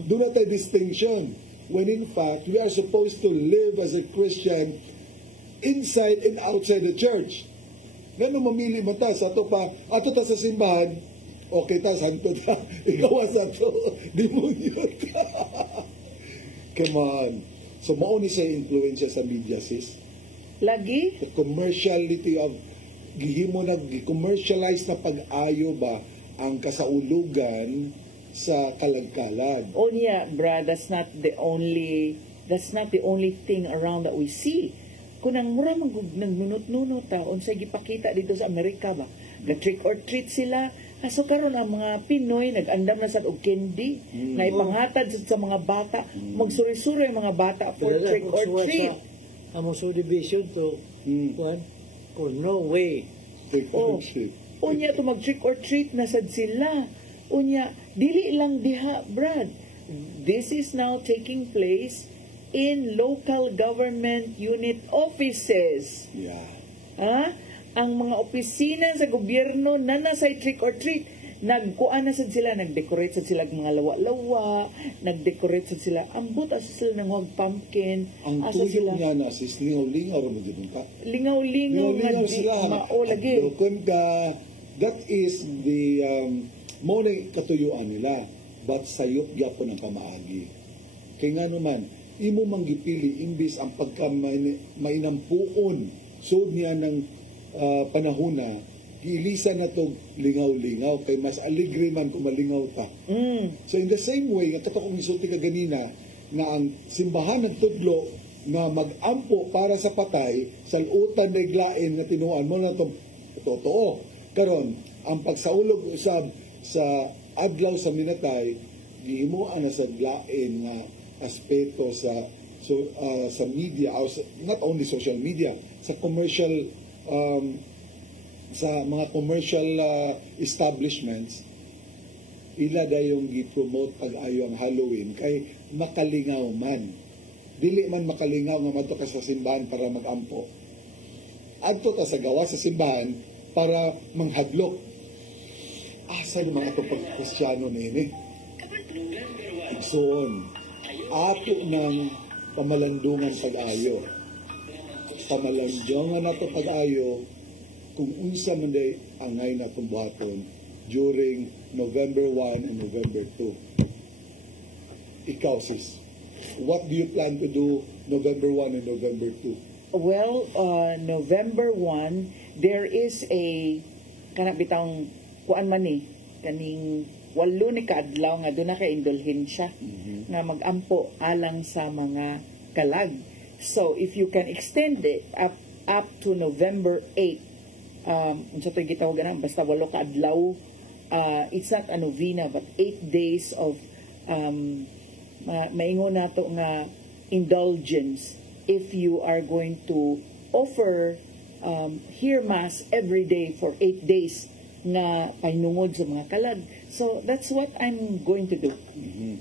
Do not a distinction. When in fact, we are supposed to live as a Christian inside and outside the church. Ngano mamili mo ta sa to pa ato ta sa simbahan, okay ta santo ta, ikaw sa to demonyo ta. Come on. So mao ni sa influence sa media, sis. Lagi The commerciality of gihimo gi-commercialize na pag-ayo ba ang kasaulugan sa kalagkalag. Oh yeah, Brad, that's not the only thing around that we see. Kunang mura nagmunot-nunot ta unsay gipakita dito sa Amerika ba? Ga-trick or treat sila. Kaso karon ang mga Pinoy nag-andam na sa og candy na ipanghatad sa mga bata, magsuri-suri ang mga bata for trick or treat. Amo subdivision to kuan for no way trick or treat. Unya to mag-trick or treat na sad sila. Unya, dili lang diha, Brad. This is now taking place in local government unit offices. Yeah. Ang mga opisina sa gobyerno na nasa trick or treat, nagkuan na sad sila, nag-decorate sad sila mga lawa-lawa, nag-decorate sad sila, ambot asa sila ng huwag pumpkin. Ang tuyo niya na sis, lingaw-lingaw mo din ka. Lingaw-lingaw nga sila. mao lagi. That is the mo na katuyuan nila, but sayop gyapon ang kamaagi. Kaya nga naman, imo manggipili imbis ang pagka mainampuon sud niya ng panahona, giilisan na to lingaw-lingaw kay mas aligre man kung malingaw ta. So in the same way, nga kato kong isulti ka ganina, na ang simbahan nagtudlo na mag-ampo para sa patay, sa utan reglain na tinuan mo na itong totoo. Karon ang pagsaulog usab sa adlaw sa minatay, gihimuan na sa lain nga aspeto sa media, or not only social media, sa commercial sa mga commercial establishments, ila dayong gi-promote pag-ayo ang Halloween kay makalingaw man. Dili man makalingaw nga madto ka sa simbahan para mag-ampo. Adto ta sa gawa sa simbahan para manghadlok. Asa yung mga itong pag-Kristyano nini? Igsoon, ato ng pamalandungan pag-ayo. Pamalandungan na ito pag-ayo kung unsa man day angay na itong buhaton during November 1 and November 2. Ikaw, sis, what do you plan to do November 1 and November 2? Well, November 1, there is a kanabitang kuan man ni kaning walo ni kaadlaw nga doon na kay indulhensya nga mag-ampo alang sa mga kalag. So if you can extend it up to November 8, unsa to gitawag na basta walo ka adlaw, it's not a novena but 8 days of maingon nato nga indulgence if you are going to offer hear mass every day for 8 days na painungod sa mga kalag. So that's what I'm going to do.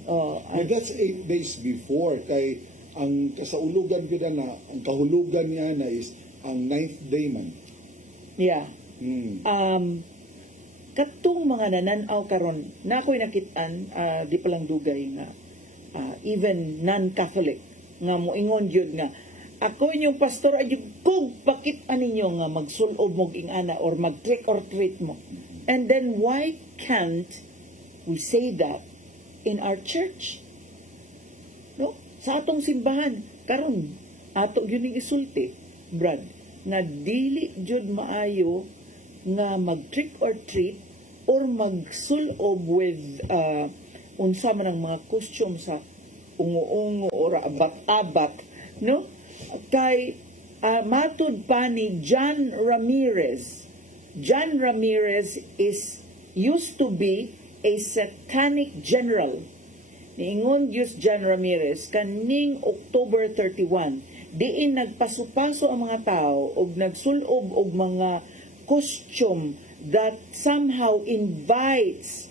But that's 8 days before kay ang kasaulugan ko na ang kahulugan niya na is ang 9th day man. Yeah. katong mga nananaw karon na ako'y nakitaan, di palang dugay nga, even non-Catholic, nga moingon yun nga, ako inyong pastor, ayun kung bakit ninyo nga magsulob mo ingana or mag-trick or treat mo. And then why can't we say that in our church? No? Sa atong simbahan, karon ato yun yung isulti, Brad, nga dili jud maayo nga mag-trick or treat or magsulob with unsa man ang mga costume sa ungo-ungo or abak-abak, no? Kay matud pa ni John Ramirez. John Ramirez used to be a satanic general. Niingon Diyos John Ramirez kaning October 31, diin nagpasupaso ang mga tao og nagsulob og mga costume that somehow invites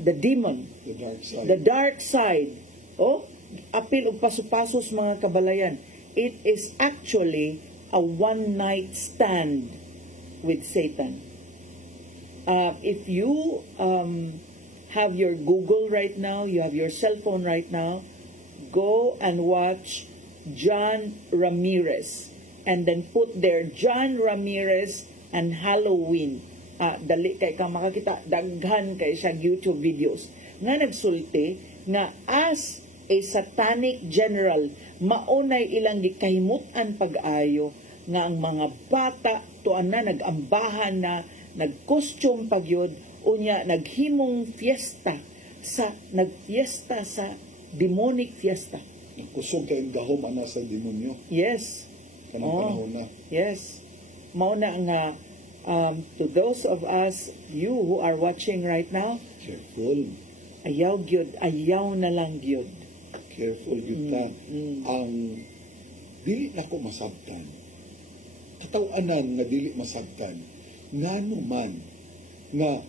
the demon, the dark side. Oh, apil og pasupasos mga kabalayan. It is actually a one-night stand with Satan. If you have your Google right now, you have your cell phone right now, go and watch John Ramirez. And then put there, John Ramirez and Halloween. Dali kay ka makakita, daghan kay siya YouTube videos. Nga nagsulti, nga as a satanic general, maunay ilang gikahimutan pag-ayo nga ang mga bata tuan na nagambahan na nag-costume pagyod unya naghimong fiesta sa demonic fiesta. Kusog kay gahom ana sa demonyo. Yes. Panahon na. Yes. Mauna nga to those of us, you who are watching right now, careful. Ayaw na lang gyud. Careful yun ta. Ang dili na ko masabtan. Katawanan nga dili masabtan. Ngano man nga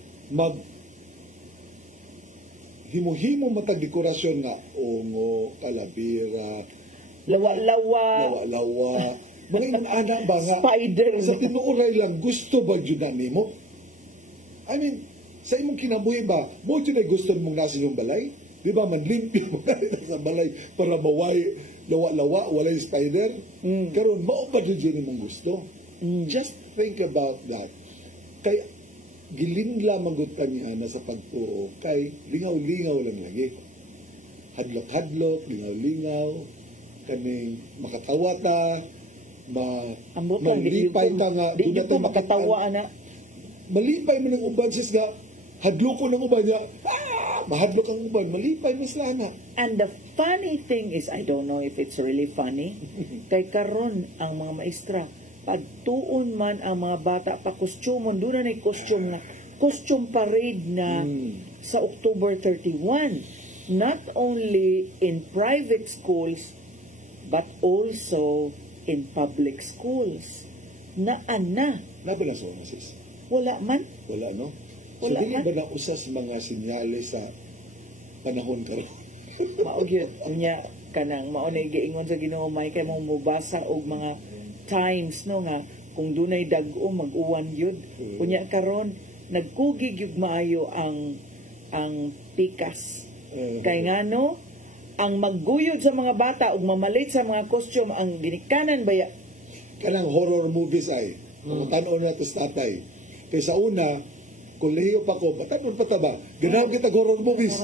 himo-himo matag dekorasyon nga ungo, kalabira, lawa, mga inana ba nga spider sa tinuoray lang gusto ba jud nimo? I mean, sa imong kinabuhi ba mo jud ay gusto mong nasa inyong balay? Di ba, manlimpyo mo sa balay para maway, lawa-lawa, walay spider. Karon mao ba dyan mong gusto? Just think about that. Kay, gilingla magutan niya na sa pagtuo, kay lingaw-lingaw lang lagi. Hadlok-hadlok, lingaw-lingaw, kaning makatawa ta, malipay ta nga. Di ko makatawa, ana. Malipay mo ng uban, sis nga, hadloko ng uban niya, mahadlok ang uban, malipay mas lana. And the funny thing is, I don't know if it's really funny, kay karon ang mga maestra, pagtuon man ang mga bata pa kostyumon, doon na costume na, costume parade na sa October 31. Not only in private schools, but also in public schools. Naana. Naba na so, sis? Wala man. Wala, no? So, di ba na usas mga sinyales sa panahon karon? Mao gyud unya kanang mao na giingon sa Ginoo may kay mo mubasa og mga times no nga kung dunay dag-o mag-uwan gyud. Unya karon nagkugig gyud maayo ang pikas. Kay ngano ang magguyod sa mga bata ug mamalit sa mga costume ang ginikanan baya kanang horror movies ay. Tan-on na to sa tatay. Kay sa una kolehiyo pa ko, batanon pa taba. Ganaw kita horror movies.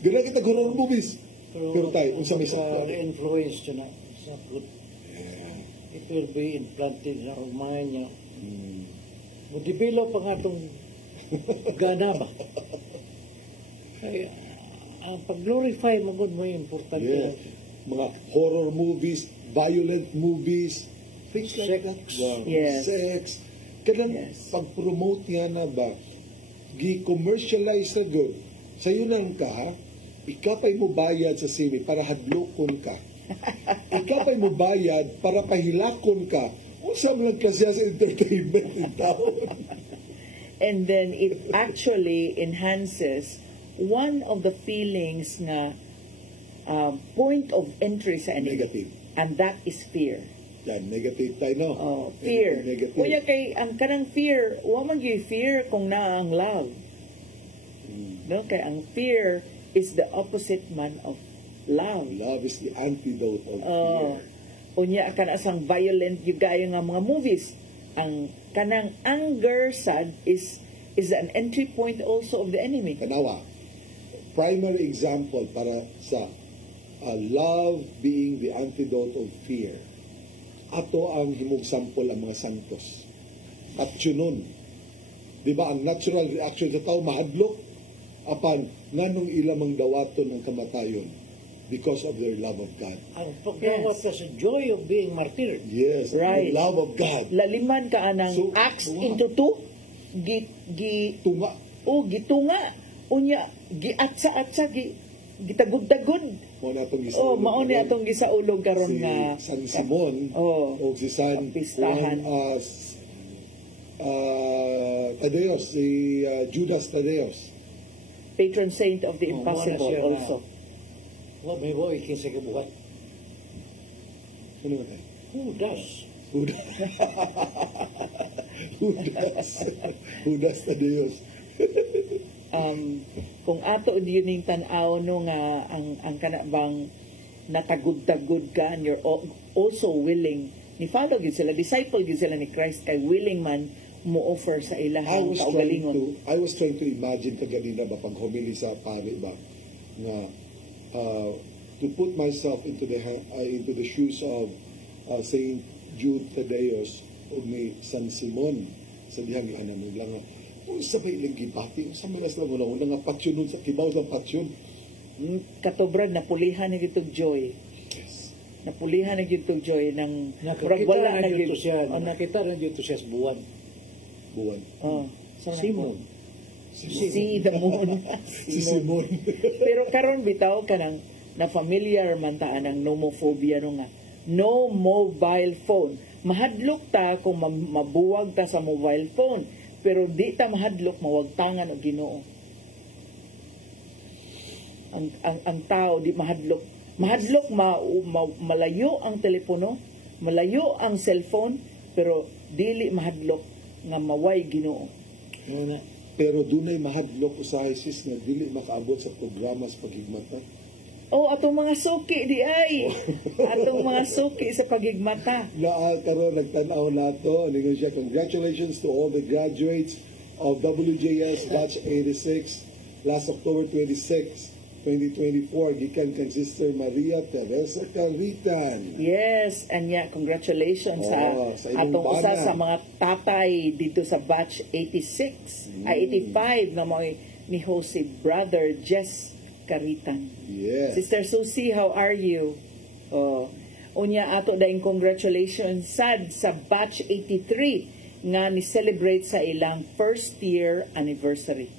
Ganaw kita horror movies. Pero tayo, unsa may sakto. Influence to na. It will be implanted sa mga niya. Modibilo pa nga itong gana ba? Kaya, ang pag-glorify mo good mo yung importante. Yeah. Mga horror movies, violent movies, things like that. Yes. Sex. Kanang pag-promote niya na ba? Gi-commercialize na good. Sa'yo nang ka, ikapay mo bayad sa sili para hadlokon ka. Ikapay mo bayad para pahilakon ka. Unsa man lang kasi sa entertainment in town. And then it actually enhances one of the feelings na point of entry sa negative. And that is fear. Yan, negative tayo, no? Fear. Negative. Kuya kay ang kanang fear, wa man gyud fear kung naa ang love. No, kay ang fear is the opposite man of love. Love is the antidote of Oh. fear. Unya kana asang violent gyud kayo nga mga movies. Ang kanang anger sad is an entry point also of the enemy. Tanawa, primary example para sa love being the antidote of fear. Ato ang himog sample ang mga santos. At yun, di ba, ang natural reaction sa tao, mahadlok, apan, nganong ilamang dawaton ng kamatayon because of their love of God. Ang pagdawat ka sa joy of being martyred. Yes, Right. the love of God. Laliman ka anang So, acts tunga. into two, Tunga. gitunga, unya, giatsa-atsa, gitagud-tagud. Mo na itong Mao ni atong gisaulog karon si nga San Simon o si San pistahan. Tadeos, si Judas Tadeos. Patron saint of the impossible siya nga. also. Wa may boy kinsa kabuhat. Ano ba tayo? Who does? Judas Tadeos. Kung ato yun yung tanaw no nga ang kanabang natagud-tagud ka and you're also willing ni follow gyud sila, disciple gyud sila ni Christ kay willing man mo offer sa ilahang kaugalingon. I was trying to imagine kaganina ba pag humili sa pare ba nga to put myself into the shoes of Saint Jude Tadeos o ni San Simon sa dihang anan mo lang kung sabay lang gibati sa milas lang mo nga patsyon sa kibaw ng patsyon. Katobrad napulihan ni gitog joy. Napulihan ni gitog joy ng Nakita na dito siya. Nakita na dito siya sa buwan. Simon. Si the moon. Si Simon. Pero karon bitaw kanang na familiar man ta ang nomophobia no nga. No mobile phone. Mahadlok ta kung mabuwag ta sa mobile phone. Pero di ta mahadlok mawagtangan og Ginoo. Ang tao di mahadlok. Mahadlok malayo ang telepono, malayo ang cellphone, pero dili mahadlok nga maway Ginoo. Pero dunay mahadlok usahay sis nga dili makaabot sa programa sa paghigmata. Atong mga suki di ay. Atong mga suki sa paghigmata. Karon nagtan-aw nato ningon siya, congratulations to all the graduates of WJS Batch 86 last October 26, 2024 gikan kang Sister Maria Teresa Calritan. Yes, and congratulations sa atong usa sa mga tatay dito sa Batch 86 ay 85 nga mo ni host si Brother Jess Caritan. Yes. Sister Susie, how are you? Unya ato daing congratulations sad sa Batch 83 nga ni celebrate sa ilang first year anniversary.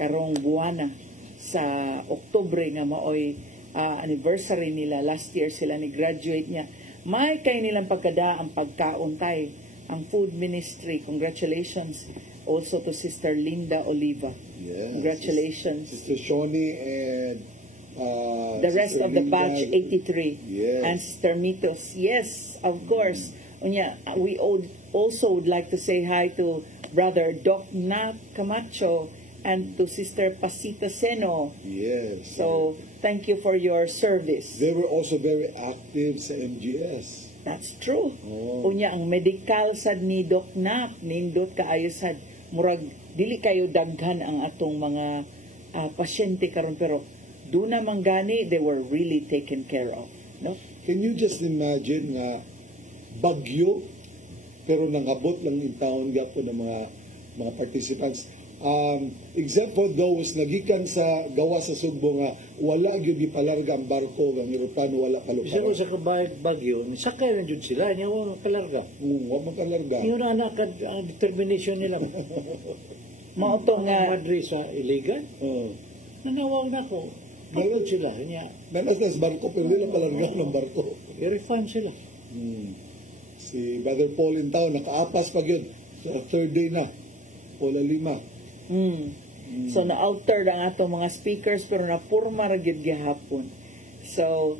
Karong buwana sa Oktubre nga maoy anniversary nila. Last year sila ni graduate niya. May kay nilang pagkada ang pagkaon tay ang food ministry. Congratulations also to Sister Linda Oliva. Yes. Congratulations. Sister Shoni and the rest Sister of the Linda, batch 83. Yes. And Sister Mitos. Yes, of course. Unya, we also would like to say hi to Brother Doc Nat Camacho and to Sister Pasita Seno. Yes. So, thank you for your service. They were also very active sa MGS. That's true. Unya, ang medical sad ni Doc Nat, nindot kaayo sad, murag, dili kayo daghan ang atong mga pasyente karon pero doon naman gani, they were really taken care of. No? Can you just imagine nga bagyo pero nangabot lang in town gapo ng mga participants. Except for those nagikan sa gawa sa Sugbo nga wala gyud gipalarga ang barko ang eroplano wala Isa ko palupaan. sa kabayag Bagyo, sakay na dyan sila, niya wala kalarga. Wa man kalarga. Yun na anak ang determination nila. Mauto nga, Madre sa illegal. Nanawag na ko. Balod sila. Niya, Nanas barko pero wala palarga ng barko. i-refund sila. Si Brother Paul in town nakaapas pa gyud. So third day na. Wala 5. So na-alter ang atong mga speakers pero napurma ra gyud gihapon. So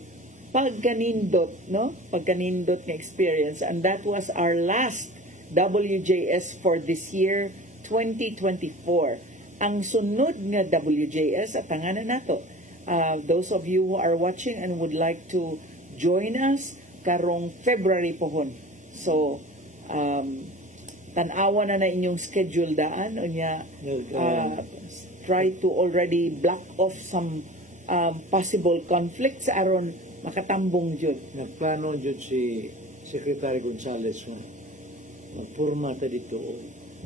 pagkanindot, no? Pagkanindot nga experience. And that was our last WJS for this year, 2024. Ang sunod nga WJS, at tanganan nato, those of you who are watching and would like to join us, karong February pohon. So, tanawa na inyong schedule daan, unya, try to already block off some possible conflicts aron makatambong jud. Nagplano jud si Secretary Gonzales mo. Magpurma ta dito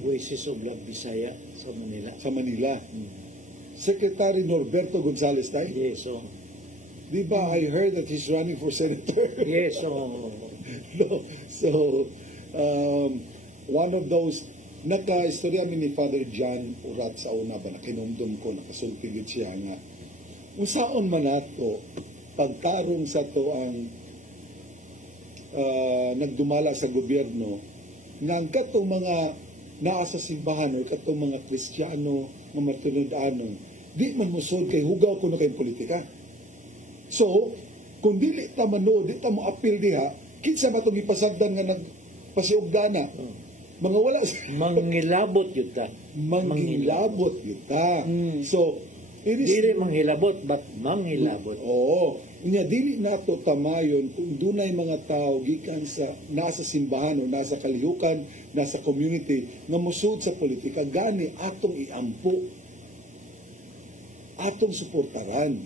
Voices of Love Bisaya sa Manila. Sa Manila. Secretary Norberto Gonzales tayo? Yes, so. Di ba, I heard that he's running for senator? Yes, so. So, one of those, naka-istorya ni Father John Urat sa una ba, nakinumdum ko, nakasulpilid siya nga. Usaon man nato, pagkaroon sa to ang nagdumala sa gobyerno, nang katong mga naa sa simbahan o katong mga Kristiyano nga matunod-ano, di man musod kay hugaw ko na kay politika. So, kung dili ta manood, di ta mo apil diha, kinsa ba itong ipasagdan nga nagpasiugdana? Mga wala. Mangilabot yun ta. Mangilabot yun ta. So, dili manghilabot, but manghilabot. Oo. Nya dili nato tamayon kung dunay mga tao gikan sa nasa simbahan o nasa kalihukan, nasa community nga musud sa politika, gani atong iampo, atong suportaran.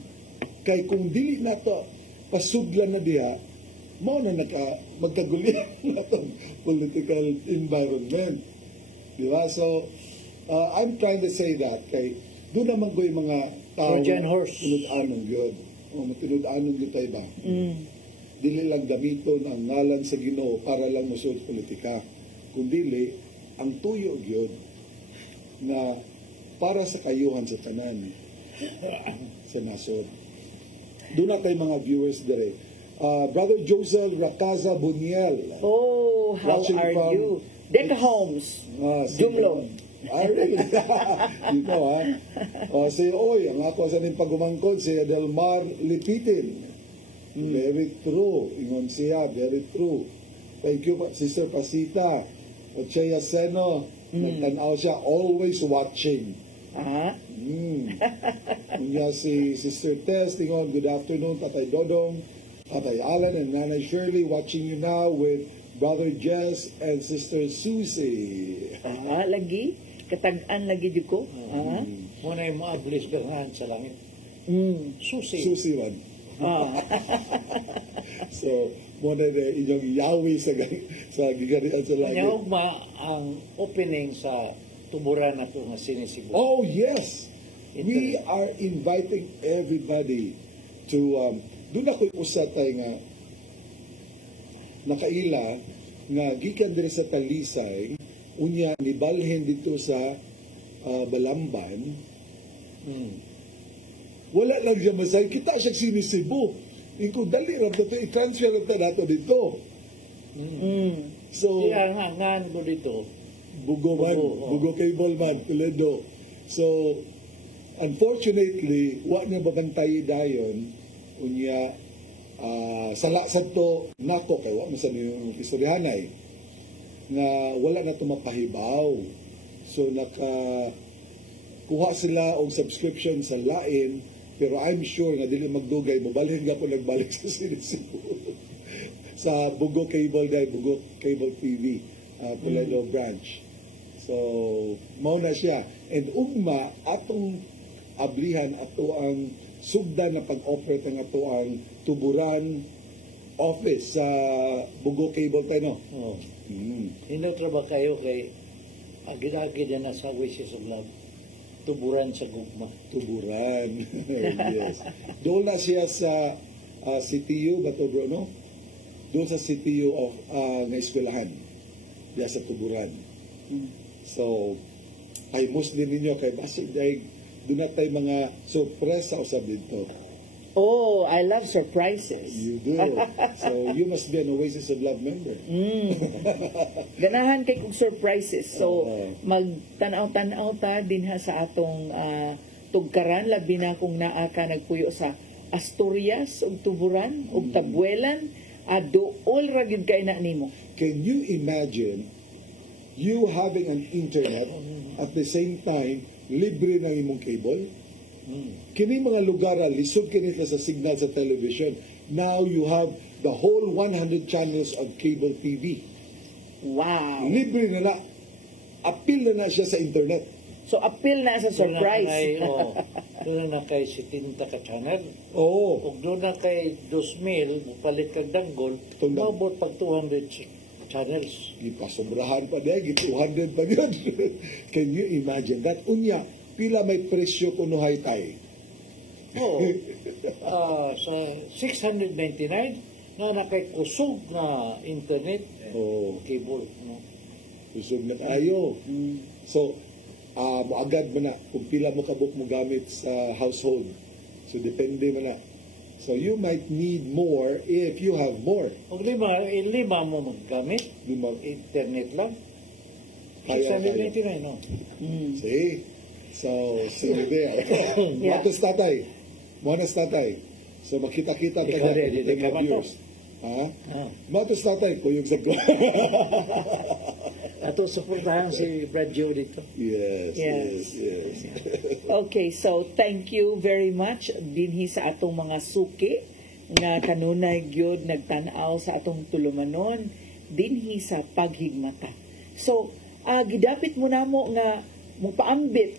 Kay kung dili nato pasudlan na diha, mao na magkagulian natong political environment. Di ba? So, I'm trying to say that kay doon naman ko yung mga tao tinud-anong yun. O matinud-anong yun tayo ba? Dili lang gamiton ang ngalan sa Ginoo para lang musod politika. Kundili, ang tuyo yun na para sa kayuhan sa tanan sa nasod. Doon na tayo mga viewers dire. Brother Josel Racaza Buniel. Oh, how are you? Deca Homes, Jumlong. You know, say, oy, ang ako sa ning pagumangkod, si Adelmar Lipitin. Very true. Ingon siya, very true. Thank you, Sister Pasita. Ochea Seno, nagtanaw siya, always watching. Niya si Sister Tess, ingon, good afternoon, Tatay Dodong, Tatay Alan, and Nanay Shirley, watching you now with Brother Jess and Sister Susie. Lagi? Katag-an lagi di ko. Muna yung maablis gangan sa langit. Susi. Susi man. So, muna na inyong yawi sa gigarian sa langit. Kanya ang opening sa tuburan na ito nga sinisibo. Oh, yes! We are inviting everybody to, doon ako'y usatay nga, nakaila, nga gikan diri sa Talisay, unya nibalhin dito sa Balamban. Wala lang siya masay. Kita siya sinisibo. Ikaw dali rin ito. I-transfer rin nato dito. So, kaya nga mo dito. Bugo man. Bugo cable man. Toledo. So, unfortunately, wala niya babantay dayon. Unya, salasad to nato. Kaya wala masan yung istoryahanay nga wala na tumapahibaw. So, kuha sila og subscription sa lain, pero I'm sure nga dili magdugay, mabalhin nga po nagbalik sa sinisibo. Sa Bugo Cable Guy, Bugo Cable TV, Toledo branch. So, mauna siya. And ugma, atong ablihan, ato ang sugdan na pag-operate ng ato ang tuburan office sa Bugo Cable tayo, no? Hinotra ba kayo kay agid-agid na sa Wishes of Love? Tuburan sa gugma. Tuburan. Yes. Doon na siya sa CTU, ba to bro, no? Doon sa CTU of nga eskwelahan. Diya sa Tuburan. So, ay Muslim ninyo kay basig dahil doon na tayo mga sorpresa usab dito. Oh, I love surprises. You do. So, you must be an Oasis of Love member. Ganahan kay kong surprises. So, magtanaw-tanaw ta din ha sa atong tugkaran, labi na kung naa ka nagpuyo sa Asturias ug Tuburan ug Tabuelan dool ra gyud kay na nimo. Can you imagine you having an internet at the same time libre ng imong cable? Kini mga lugar lisod kini sa signal sa television. Now you have the whole 100 channels of cable TV. Wow. Libre na na. Appeal na siya sa internet. So appeal na sa surprise. Doon na kay 70 ka channel. Oo. Ug doon na kay 2,000, mupalit kag danggol, mabot pag 200 channels. Gipasobrahan pa diya, 200 pa yun. Can you imagine that? Unya, pila may presyo kunuhay tayo? Oo. Sa 699, na kay kusog na internet, cable. Kusog na tayo. So, moagad mo na kung pila mo kabuk mo gamit sa household. So, depende mo na. So, you might need more if you have more. Kung lima mo maggamit, internet lang. 699, no? See? So, see you there. Matos tatay. Manas tatay. So, makita-kita ka na in the next years. Matos tatay, kuyog sa Ato suportahan si Brad Joe dito. Yes. Okay, so thank you very much dinhi sa atong mga suki nga kanunay gyud nagtan-aw sa atong tulumanon dinhi sa paghigmata. So, gidapit mo namo nga mupaambit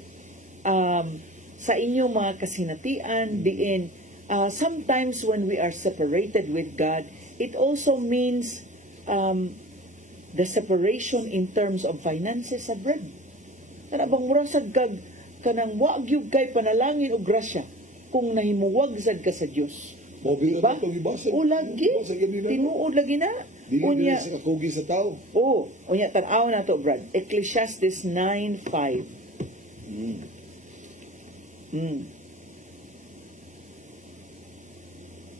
sa inyong mga kasinatian diin sometimes when we are separated with God, it also means the separation in terms of finances sa bread. Bang murasad kag kanang wa gyud kay panalangin og grasya kung nahimuwag sad ka sa Dios. Mobile ba itong ibasa? O lagi. Tinuod lagi na. Dili sa kakugi sa tao. Unya tan-aw na to, Brad. Ecclesiastes 9:5.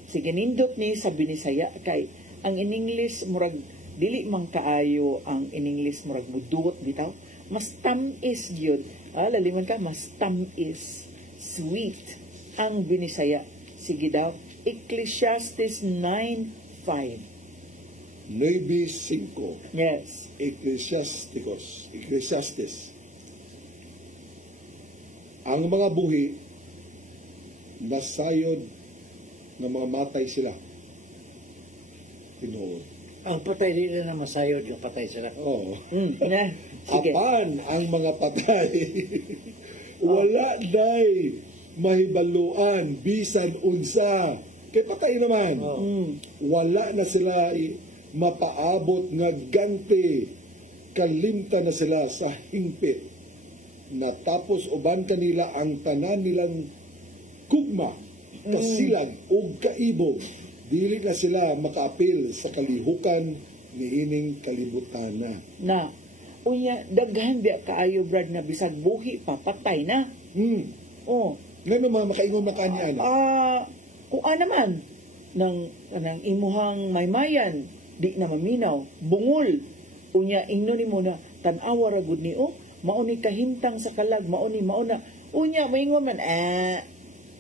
Sige, nindot ni sa Binisaya kay ang in English murag dili man kaayo ang in English murag muduot bitaw. Mas tamis gyud. Laliman ka, mas tamis. Sweet ang Binisaya. Sige daw. Ecclesiastes 9:5. 9:5. Yes. Ecclesiastes. Ang mga buhi nasayod na mga matay sila. Tinuod. Ang patay dili na masayod yung patay sila. Oo. Sige. Apan ang mga patay wala day mahibaluan bisan unsa kay patay naman. Wala na sila mapaabot nga ganti, kalimta na sila sa hingpit. Natapos uban kanila ang tanan nilang kugma, kasilag o kaibog. Dili na sila makaapil sa kalihukan niining kalibutan na. Unya, daghan biya kaayo, Brad, na bisag buhi pa, patay na. Ngayon mga makaingon na kanya na. Kung naman, ng imuhang maymayan, di na maminaw, bungol. Unya, ingno ni mo na, tanawa ra gud ni, mauni kahimtang sa kalag, mauna. Unya, maingon man,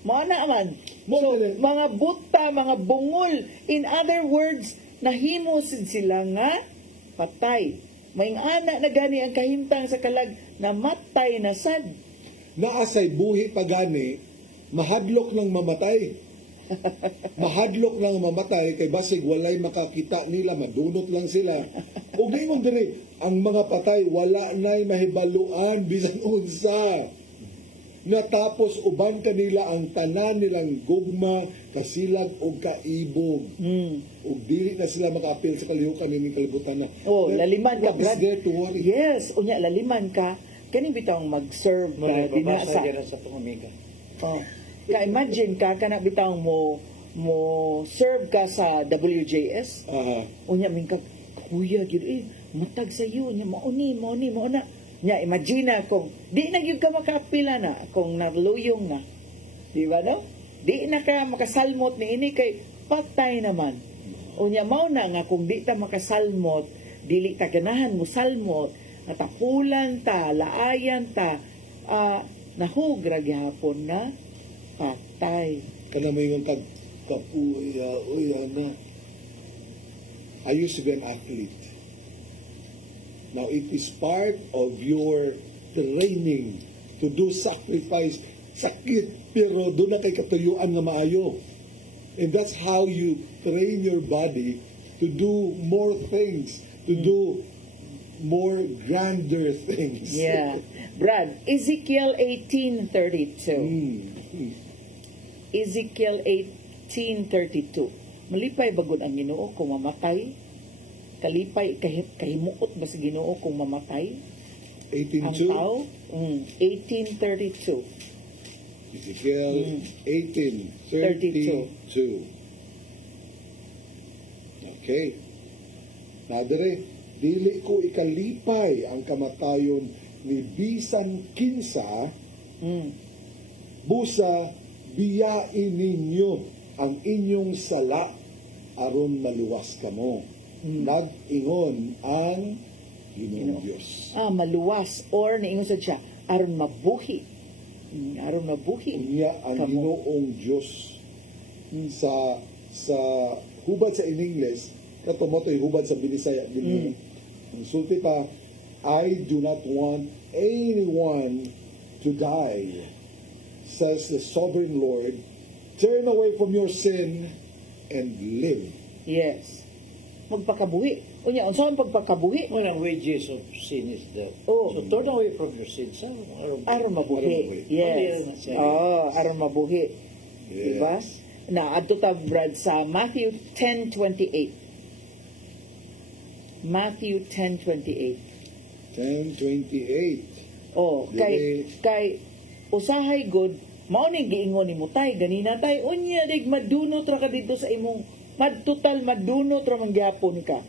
mauna man. So, mga buta, mga bungol. In other words, nahimo sila nga patay. May anak na gani ang kahimtang sa kalag na matay na sad. Naasay buhi pa gani, mahadlok ng mamatay. Mahadlok ng mamatay kay basig walay makakita nila, madunot lang sila. O ngayon diri, ang mga patay wala na'y mahibaluan bisan unsa. Natapos uban kanila ang tanan nilang gugma, kasilag o kaibog. O dili na sila makaapil sa kalihukan nining kalibutan na. Laliman ka, Brad. What is there to worry? Yes, unya laliman ka. Kani bitawng mag-serve ka dinasa. Sa pangamiga. Ka-imagine ka, kana bitawng mo serve ka sa WJS. Unya min ka, kuya, matag sa iyo, mauni. Nya, imagine kung di na yung ka makaapila na, kung naluyong na. Di ba, no? Di na ka makasalmot ni ini kay patay naman. Unya, mauna nga, kung di ta makasalmot, dili ta ganahan mo salmot, natapulan ta, laayan ta, nahugra gihapon na patay. Kana mo yung kapuya na. I used to be an athlete. Now, it is part of your training to do sacrifice. Sakit, pero doon na kay katuyuan nga maayo. And that's how you train your body to do more things, to do more grander things. Yeah. Brad, Ezekiel 18:32. Ezekiel 18:32. Malipay bagod ang Ginoo kung mamatay. Kalipay kahimuot ba sa Ginoo kung mamatay? 18:2. Ang tao? 18:32. Ezekiel 18:32. Okay. Nadere, dili ko ikalipay ang kamatayon ni bisan kinsa, busa biyain ninyo ang inyong sala aron maluwas kamo. Nag-ingon ang Ginoong Diyos. Maluwas or naingon sa siya aron mabuhi. Aron mabuhi. Unya ang Ginoong Diyos sa hubad sa in English, kato mo to hubad sa Binisaya. Ang sulti pa, I do not want anyone to die, says the sovereign Lord. Turn away from your sin and live. Yes. Magpakabuhi. Unya, unsa ang pagpakabuhi? Well, ang wages of sin is death. Oh. So turn away from your sins. Aron mabuhi. Yes. Aron mabuhi. Yes. Diba? Na, adto ta, Brad, sa Matthew 10:28. Matthew 10:28. 10:28. Oh, kay usahay god mao ning giingon nimo tay ganina tay unya dig madunot ra ka dito sa imong total madunot ra man gyapon ka.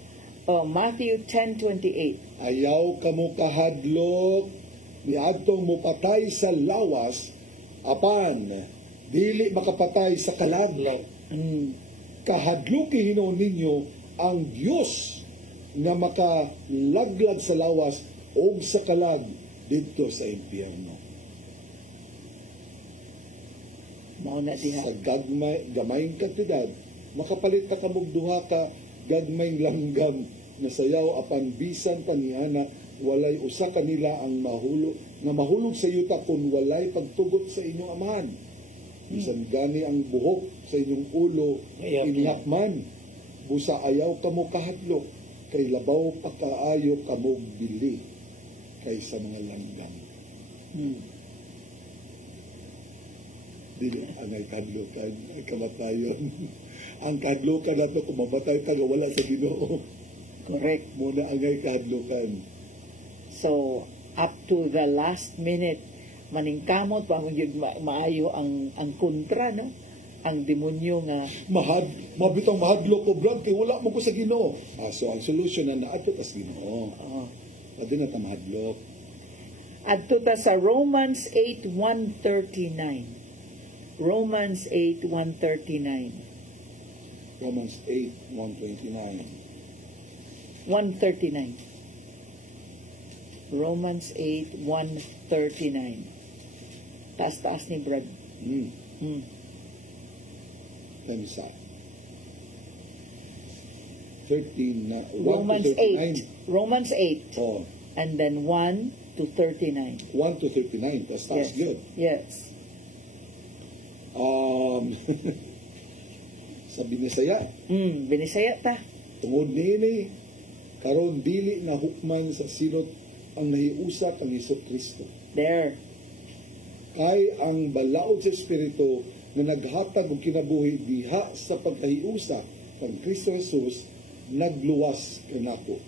Oh, Matthew 10:28. Ayaw kamo kahadlok niadtong mopatay sa lawas apan dili makapatay sa kaladlaw. Kahadloki hinuon ninyo ang Dios nga makalaglag sa lawas o sa kalag dito sa impyerno. Mao na diha. Sa gamayng kantidad, makapalit ka kamog duha ka gagmayng langgam na sayaw apan bisan panihana walay usa kanila ang mahulog sa yuta kung walay pagtugot sa inyong amahan. Bisan gani ang buhok sa inyong ulo inlakman, busa ayaw kamo kahadlok, kay labaw pagkaayo kamo bili kaysa mga langgam. Dili angay kadlokan ay kamatayon. Ang kadlokan nato kung mamatay ka wala sa Ginoo. Correct. Muna angay kadlokan. So, up to the last minute, maningkamot pa kung yun maayo ang kontra, no? Ang demonyo nga mabitang mahadlok ko brad kay wala mo ko sa Ginoo. So ang solution na naadto tas Ginoo. Pwede na ta mahadlok. Adto ta sa Romans 8:139. Romans 8:139. Romans 8:129. 139. Romans 8:139. Taas-taas ni Brad. Tensa. 13 na Romans 8. Romans 8. Oh. And then 1 to 39. 1 to 39. That's good. Yes. Sa Binisaya. Binisaya ta. Tungod niini karon dili na hukman sa silot ang nahiusa kang Hesukristo. There. Kay ang balaod sa Espiritu na naghatag og kinabuhi diha sa pagkahiusa kang Kristo Jesus nagluwas kanako.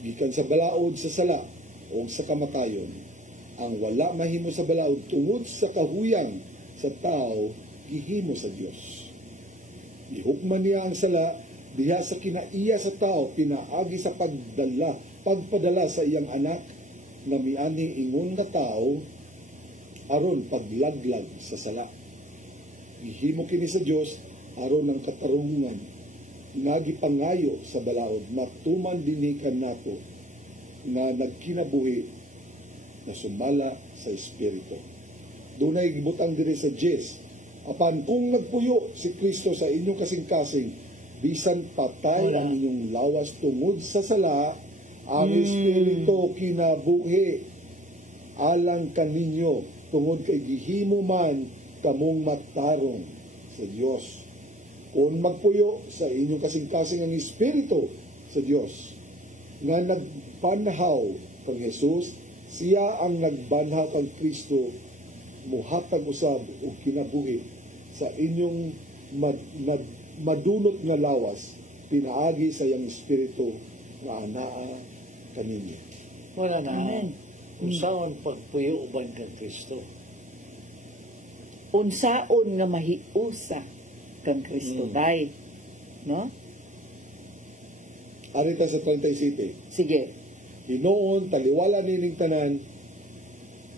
Gikan sa balaod sa sala o sa kamatayon. Ang wala mahimo sa balaod tungod sa kahuyang sa tao gihimo sa Dios. Gihukman niya ang sala diha sa kinaiya sa tao pinaagi sa pagpadala sa iyang anak na miani ingon na tao aron paglaglag sa sala. Gihimo kini sa Dios aron ng katarungan nagipangayo sa balaod matuman dinikan nato na nagkinabuhi na sumala sa Espiritu. Dunay gibutang diri sa Jes Apan kung nagpuyo si Kristo sa inyong kasing-kasing, bisan patay ang inyong lawas tungod sa sala, ang Espiritu kinabuhi alang kaninyo tungod kay gihimo man kamong matarong sa Dios. Kung magpuyo sa inyong kasing-kasing ang Espiritu sa Dios, nga nagbanhaw kang Jesus, siya ang nagbanhaw kang Kristo, muhatag usab og kinabuhi sa inyong madunot nga lawas, pinaagi sa iyang Espiritu nga anaa kaninyo. Wala na. Unsaon pagpuyo uban kang Kristo? Unsaon nga mahiusa kang Kristo day. No? Arita sa 37. Sige. Hinoon, taliwala nining tanan,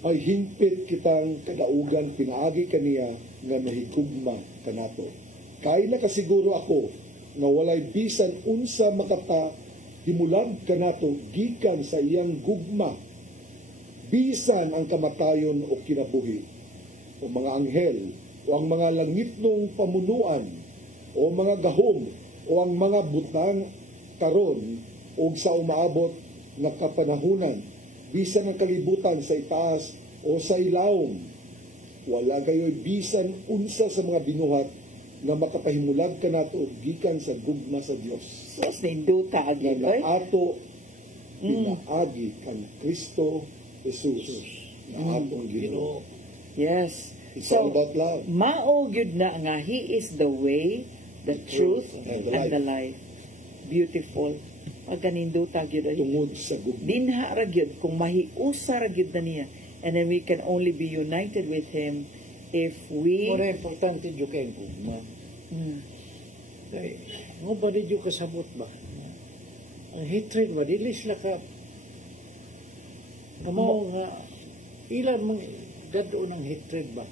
ay hingpit kitang kadaugan pinaagi kaniya nga mahigugma kanato. Kay nakasiguro ako nga walay bisan unsa makata himulag kanato gikan sa iyang gugma, bisan ang kamatayon o kinabuhi, o mga anghel, o ang mga langitnong pamunuan, o mga gahom, o ang mga butang karon, o sa umaabot na kapanahunan, bisan ang kalibutan sa itaas o sa ilawom. Wala kayo'y bisan unsa sa mga binuhat na makapahimulag ka nato gikan sa gugma sa Dios. Yes, ninduta agad Na ay. ato pinaagi kang Kristo Jesus na atong Ginoo. Yes. It's all about love. Mao gyud na nga He is the way, the truth, and the life. Beautiful. Pagkaninduta gyud ay. Tungod sa gugma. Dinha ra gyud kung mahiusa ra gyud na niya. And then we can only be united with Him if we... Mura importante dyo kayong gugma. Kaya, mo ba di dyo kasabot ba? Ang hatred ba, dili sila ka... Kamo nga, ilan mong gado ng hatred ba?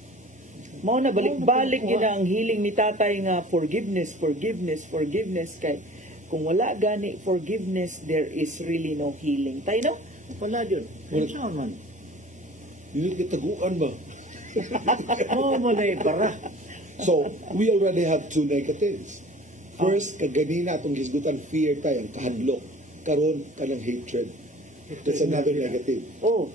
Mao na balik-balik yun ang hiling ni tatay nga forgiveness, forgiveness, forgiveness. Kay kung wala gani forgiveness, there is really no healing. Tayo no? Wala dyan. Ano saan man? Hindi kitaguan ba? Oo, wala para. So, we already have two negatives. First, kaganina atong gisgutan fear tayo, ang kahadlok. Karon kanang hatred. That's another negative. Oh,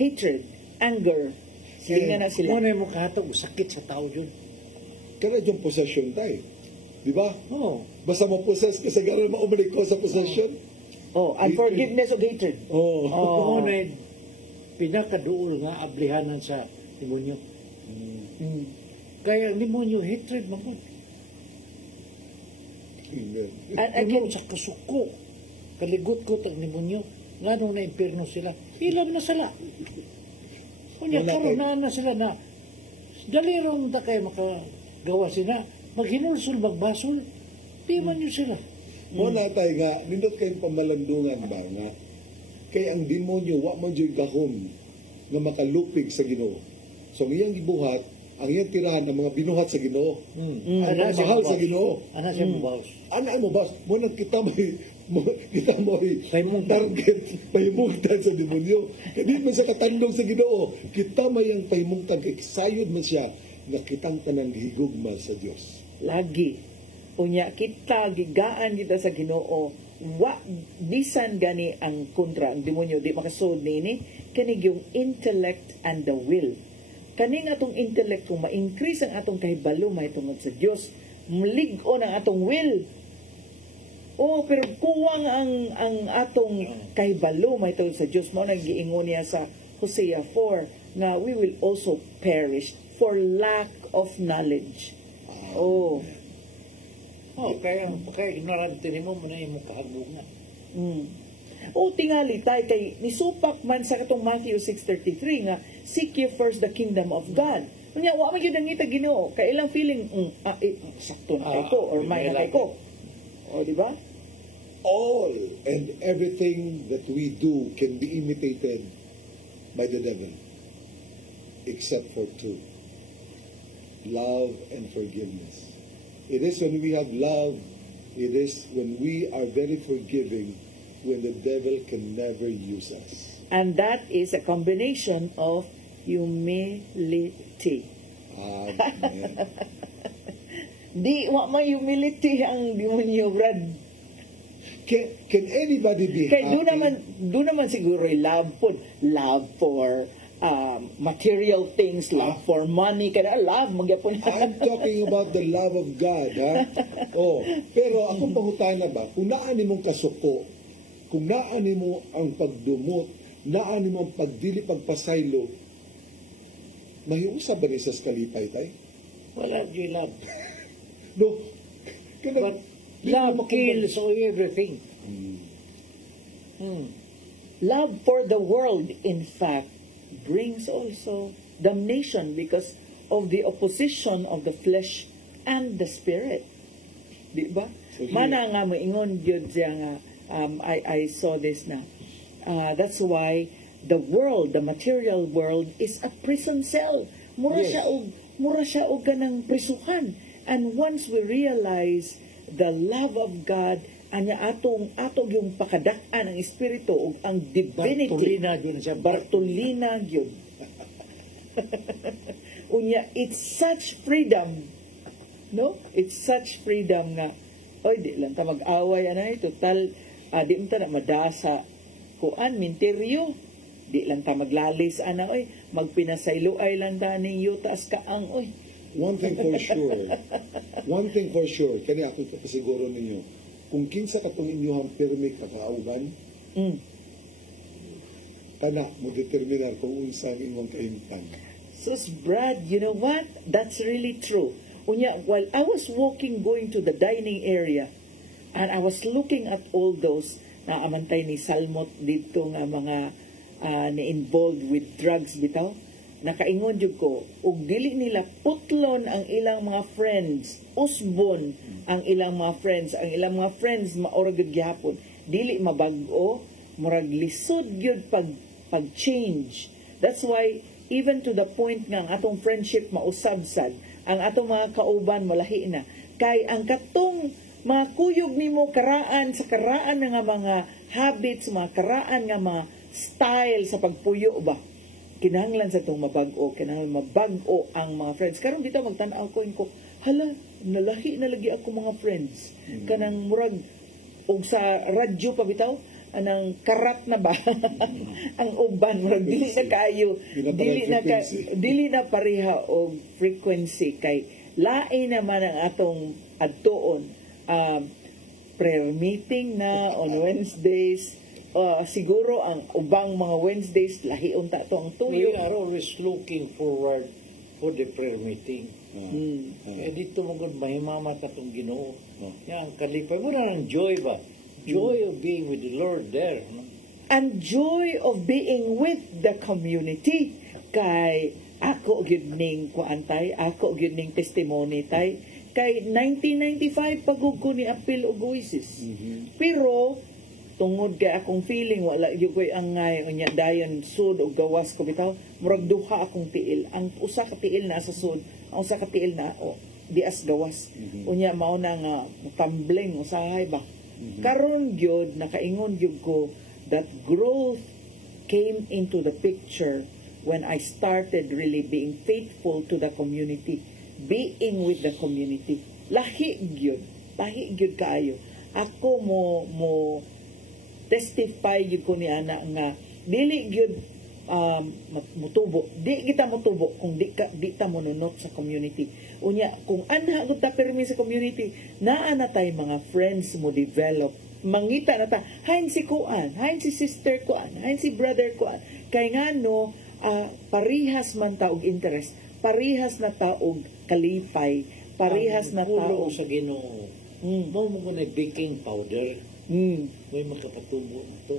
hatred, anger. Silingan na sila. Muna mo kahatag, sakit sa tao dyan. Kana yung possession tayo. Di ba? Oo. Basta mo possess ka sa ganon, maumalik ko sa possession. Oh, unforgiveness of hatred. Oh. Oo, na pinakaduol nga ablihanan sa demonyo. Kaya ang demonyo, hatred mo. Amen. And Again, sa kasuko, kaligot-kot ang demonyo. Nga nung na impirno sila, ilan na sila. Kunya, karoon na sila na dalirong ta kayo makagawa sila. Maghinulsul, magbasol, di man yun sila. Muna tayo nga, nindot kayong pamalandungan ba nga, kaya ang demonyo, wa man dyo'y gahom na makalupig sa Ginoo. So, ang iyang gibuhat, ang iyang tirahan ng mga binuhat sa Ginoo. Ana siya Mahal mabaws. sa Ginoo. Ana siya mabaws. Ano mo ba? Muna kita mo'y Pahimungtan. target, pahimungtan sa demonyo. Hindi mo sa katandong sa Ginoo. Kita may ang pahimungtan, kay sayod mo siya, na kitang tanang higugma sa Diyos. lagi. Unya kita gigaan kita sa Ginoo. Wa bisan gani ang kontra ang demonyo di makasud nini kani yung intellect and the will. Kani atong intellect kung ma-increase ang atong kahibalo mahitungod sa Dios, mulig-on ang atong will. Oh, pero kuwang ang atong kahibalo mahitungod sa Dios, mao nang giingon niya sa Hosea 4 nga we will also perish for lack of knowledge. Oh. Oh, kaya ignorante ni mo, muna yung kahagungan. O tingali tayo kay nisupak man sa katong Matthew 6:33 nga seek ye first the kingdom of God. Unya wa man gyud nangita Ginoo kay ilang feeling sakto na kay ko or may na kay ko. O di ba? All and everything that we do can be imitated by the devil, except for two: love and forgiveness. It is when we have love, it is when we are very forgiving, when the devil can never use us. And that is a combination of humility. Amen. Di, wa may humility ang demonyo, Brad. Can anybody be Kaya happy? doon naman siguro love for material things, love for money, kaya love, magyapon. I'm talking about the love of God, ha? Oh, pero akong pangutahan na ba, kung naani mong kasuko, kung naani mo ang pagdumot, naani mo ang pagdili, pagpasaylo, mahiusap ba ni sa kalipay, tay? Wala di love. No, But love kills everything. Love for the world, in fact, brings also damnation because of the opposition of the flesh and the spirit. Di ba? Mana nga moingon gyud siya nga, I saw this na. That's why the world, the material world, is a prison cell. Mura siya og ganang prisuhan. And once we realize the love of God, anya atong yung pakadak-an ang espiritu ug ang divinity, Bartolina gyud. Unya, it's such freedom, no? It's such freedom nga oy di lang ta mag-away anay total, di man ta na madasa kuan minteryo, di lang ta maglalis ana oy magpinasayloay lang ta ning yutas kaang oy. One thing for sure, kani ako kapasiguro ninyo, kung kinsa katong inyong permit kakauban, kana mo determinar kung unsa ang inyong kahimtan. Sus, Brad, you know what? That's really true. Unya, while I was going to the dining area, and I was looking at all those na amantay ni Salmot dito nga mga na-involved with drugs bitaw, nakaingon jud ko, ug dili nila putlon ang ilang mga friends, usbon ang ilang mga friends maorag gyud gyapon, dili mabag-o, murag lisod gyud pag-change. That's why even to the point nga ang atong friendship mausabsad, ang atong mga kauban malahi na, kay ang katong mga kuyog nimo karaan sa karaan nga mga habits, mga karaan nga mga style sa pagpuyo ba, kinahanglan sa itong mabag-o, kinahanglan mabag-o ang mga friends. Karon dito magtanaw ko, hala, nalahi na lagi ako mga friends. Kanang murag, og sa radyo pa bitaw, anang karat na ba? Ang uban, murag, dili na kayo, dili na pareha og frequency, kay lain naman ang atong adtoon, prayer meeting na on Wednesdays, siguro ang ubang mga Wednesdays lahi unta to ang tuyo. We are always looking forward for the prayer meeting. Dito mo gud mahimamat atong Ginoo. Yang kalipay mo na ng joy ba? Joy of being with the Lord there. And joy of being with the community. Kay ako gyud ning kuantay, ako gyud ning testimony tay. Kay 1995 pagug ko ni apil og Oasis. Pero tungod kay akong feeling wala gyud koy angay unya dayon sud og gawas ko bitaw, murag duha akong tiil. Ang usa ka tiil na sa sud, ang usa ka tiil na dias gawas. Unya mao na nga tumbling usahay ba. Karon gyud nakaingon gyud ko that growth came into the picture when I started really being faithful to the community, being with the community. Lahi gyud kaayo. Ako mo testify gyud ko ni ana nga dili gyud mutubo, di kita mutubo kung di ta monunot sa community. Unya kung anha gud ta permi sa community, naa na tay mga friends mo develop, mangita na ta hain si kuan, hain si sister kuan, hain si brother kuan, kay ngano parihas man ta og interest, parihas na ta og kalipay, parihas na ta og sa Ginoo. Mo na baking powder. May makapatubo na to.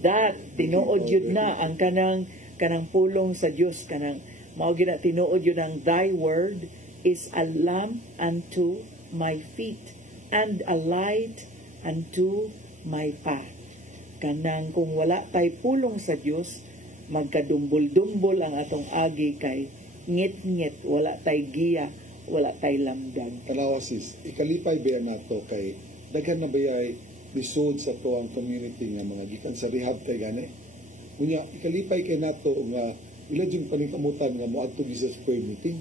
That tinuod yun na ang kanang pulong sa Dios, kanang mao gina tinuod yun ang thy word is a lamp unto my feet and a light unto my path. Kanang kung wala tay pulong sa Dios, magkadumbol-dumbol ang atong agi, kay ngit-ngit, wala tay giya, wala tay lamdag. Kanawa sis, ikalipay ba nato kay daghan na bayay lisod sa to ang community nga mga gikan sa rehab kay gani. Unya ikalipay kay nato nga ila yung panitamutan nga mo adto sa prayer meeting.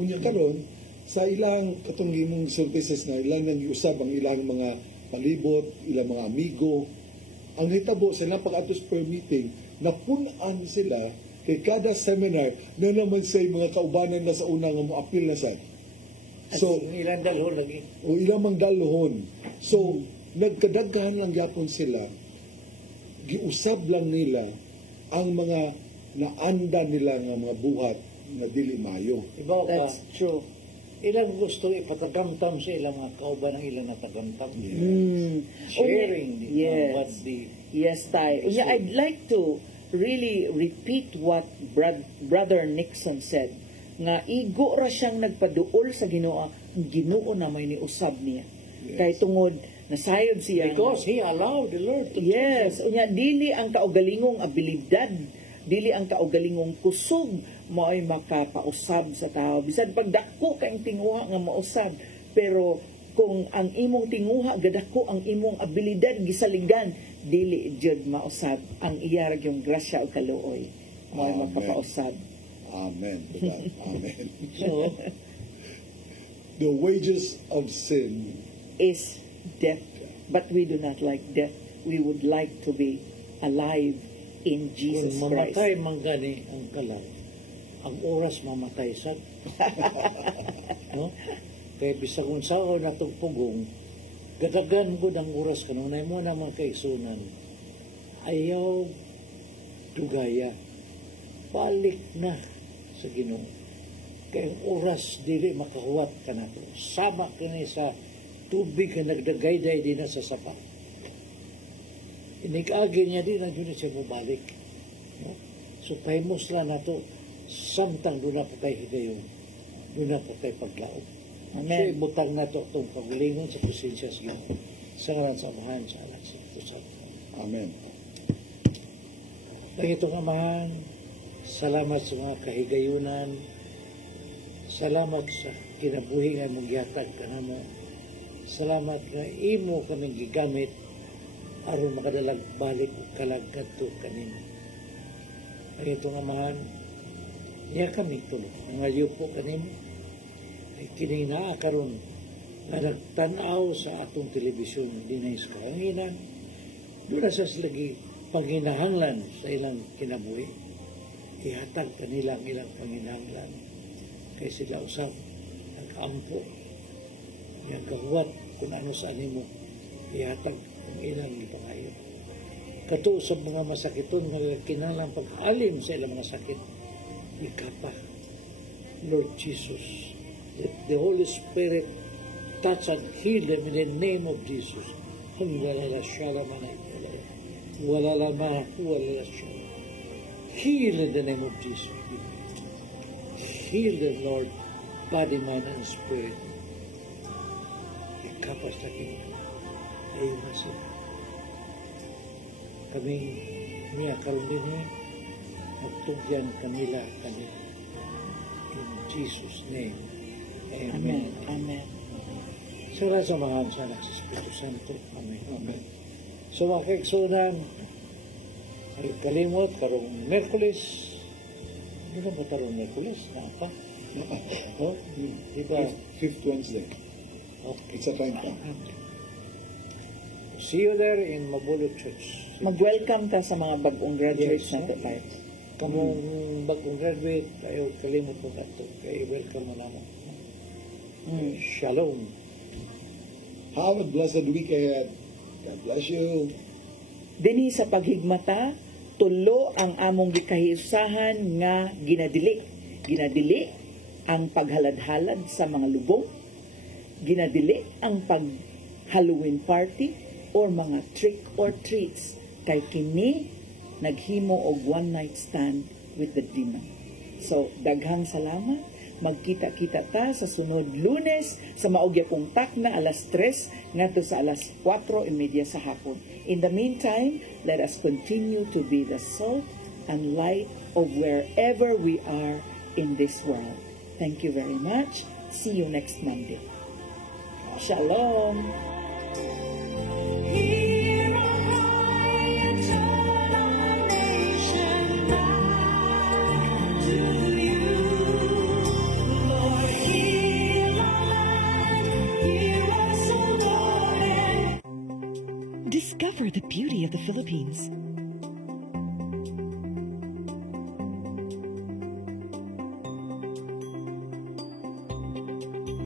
Unya karon sa ilang katong imong services na ilang nang giusab ang ilang mga palibot, ilang mga amigo, ang hitabo sa ilang pag-atos prayer meeting, napunan sila kay kada seminar na naman sa mga kaubanan na sa una nga mo apil na sa. So, ilang dalhon lagi. O ilang mang dalhon. So, nagkadaghan lang yapon sila, giusab lang nila ang mga naanda nila nga mga buhat na dili mayo. Ibaw ka, That's true. ilang gusto ipatagamtam sa ilang mga kauban ng ilang natagamtam. Sharing on what the Yes, Tay. Yeah, I'd like to really repeat what Brother Nixon said. Nga igo ra siyang nagpaduol sa Ginoo, Ginoo na may niusab niya. Kay tungod nasayod siya. because he allowed the Lord to Yes, unya dili ang kaugalingong abilidad, dili ang kaugalingong kusog mo ay makapausab sa tao. Bisan pagdako kay tinguha nga mausab, pero kung ang imong tinguha gadako ang imong abilidad gisaligan, dili jud mausab ang iya ra yung grasya o kaluoy mo ay Amen. makapausab. Amen. Diba? Amen. So, The wages of sin Is death, but we do not like death. We would like to be alive in Jesus kung Christ. mamatay man gani ang kalang, ang oras mamatay sad. No? Kaya bisag kung sao na itong pugong, gadagan ko ng oras kanunay mo naman kaigsunan. Ayaw tugaya. Balik na sa Ginoo. Kaya ang oras dili makahuwat ka na to. Sama ka na sa tubig ka nagdagayday din na sa sapa. Inig-agi niya din na yun siya mabalik. No? So, pahimos lang na to, samtang doon na pa tayo higayon. Doon na pa tayo paglaog. Amen. So, ibutang na to itong paglingon sa presensya sa Ginoo. Sa ngalan sa Amahan, sa Anak, sa Espiritu Santo. Amen. Pangitong Amahan, salamat sa mga kahigayunan. Salamat sa kinabuhi nga mong gihatag ka na mo. Salamat nga imo kaming gigamit aron makadalag balik o kalagad to kanino. Pangitong Amahan, niya kami tulog. Mga yupo kanimo. Ay kinina karon na nagtanaw sa atong telebisyon dinay sa kahanginan. Doon na sa lagi panghinahanglan sa ilang kinabuhi. Ihatag kanila ang ilang panghinahanglan. Kaya sila usap, nag-ampo, nagkahuwat kung ano sa animo, ihatag ang ilang ipangayo. Kato sa mga masakiton, kinahanglan pag-alim sa ilang mga sakit, ikapa. Lord Jesus, let the Holy Spirit touch and heal them in the name of Jesus. Heal in the name of Jesus. Heal them, Lord, body, mind, and spirit. Ikapas lagi. Ayun na sila. Kami niya karoon din magtugyan kanila. In Jesus' name. Amen. Amen. Sa samahan sa Anak sa Espiritu Santo. Amen. Amen. So mga kaigsunan, ay kalimot karong Merkulis. Ano ba karong Merkulis? Napa? No? Diba? Fifth Wednesday. Okay. It's a time pa. See you there in Mabulot Church. Mag-welcome ka sa mga bagong graduates Yes, natin, Tay. Kamong bagong graduate, ayaw kalimot mo kato. Kaya welcome mo naman. Shalom. Have a blessed week ahead. God bless you. Dinhi sa paghigmata, tulo ang among gikahiusahan nga ginadili. Ginadili ang paghalad-halad sa mga lubong. Ginadili ang pag-Halloween party or mga trick or treats. Kay kini naghimo og one night stand with the demon. So, daghang salamat. Magkita-kita ta sa sunod Lunes sa maugya kong takna alas 3 ngadto sa alas 4:30 sa hapon. In the meantime, let us continue to be the salt and light of wherever we are in this world. Thank you very much. See you next Monday. Shalom. Hear our cry and join our nation now. Discover the beauty of the Philippines.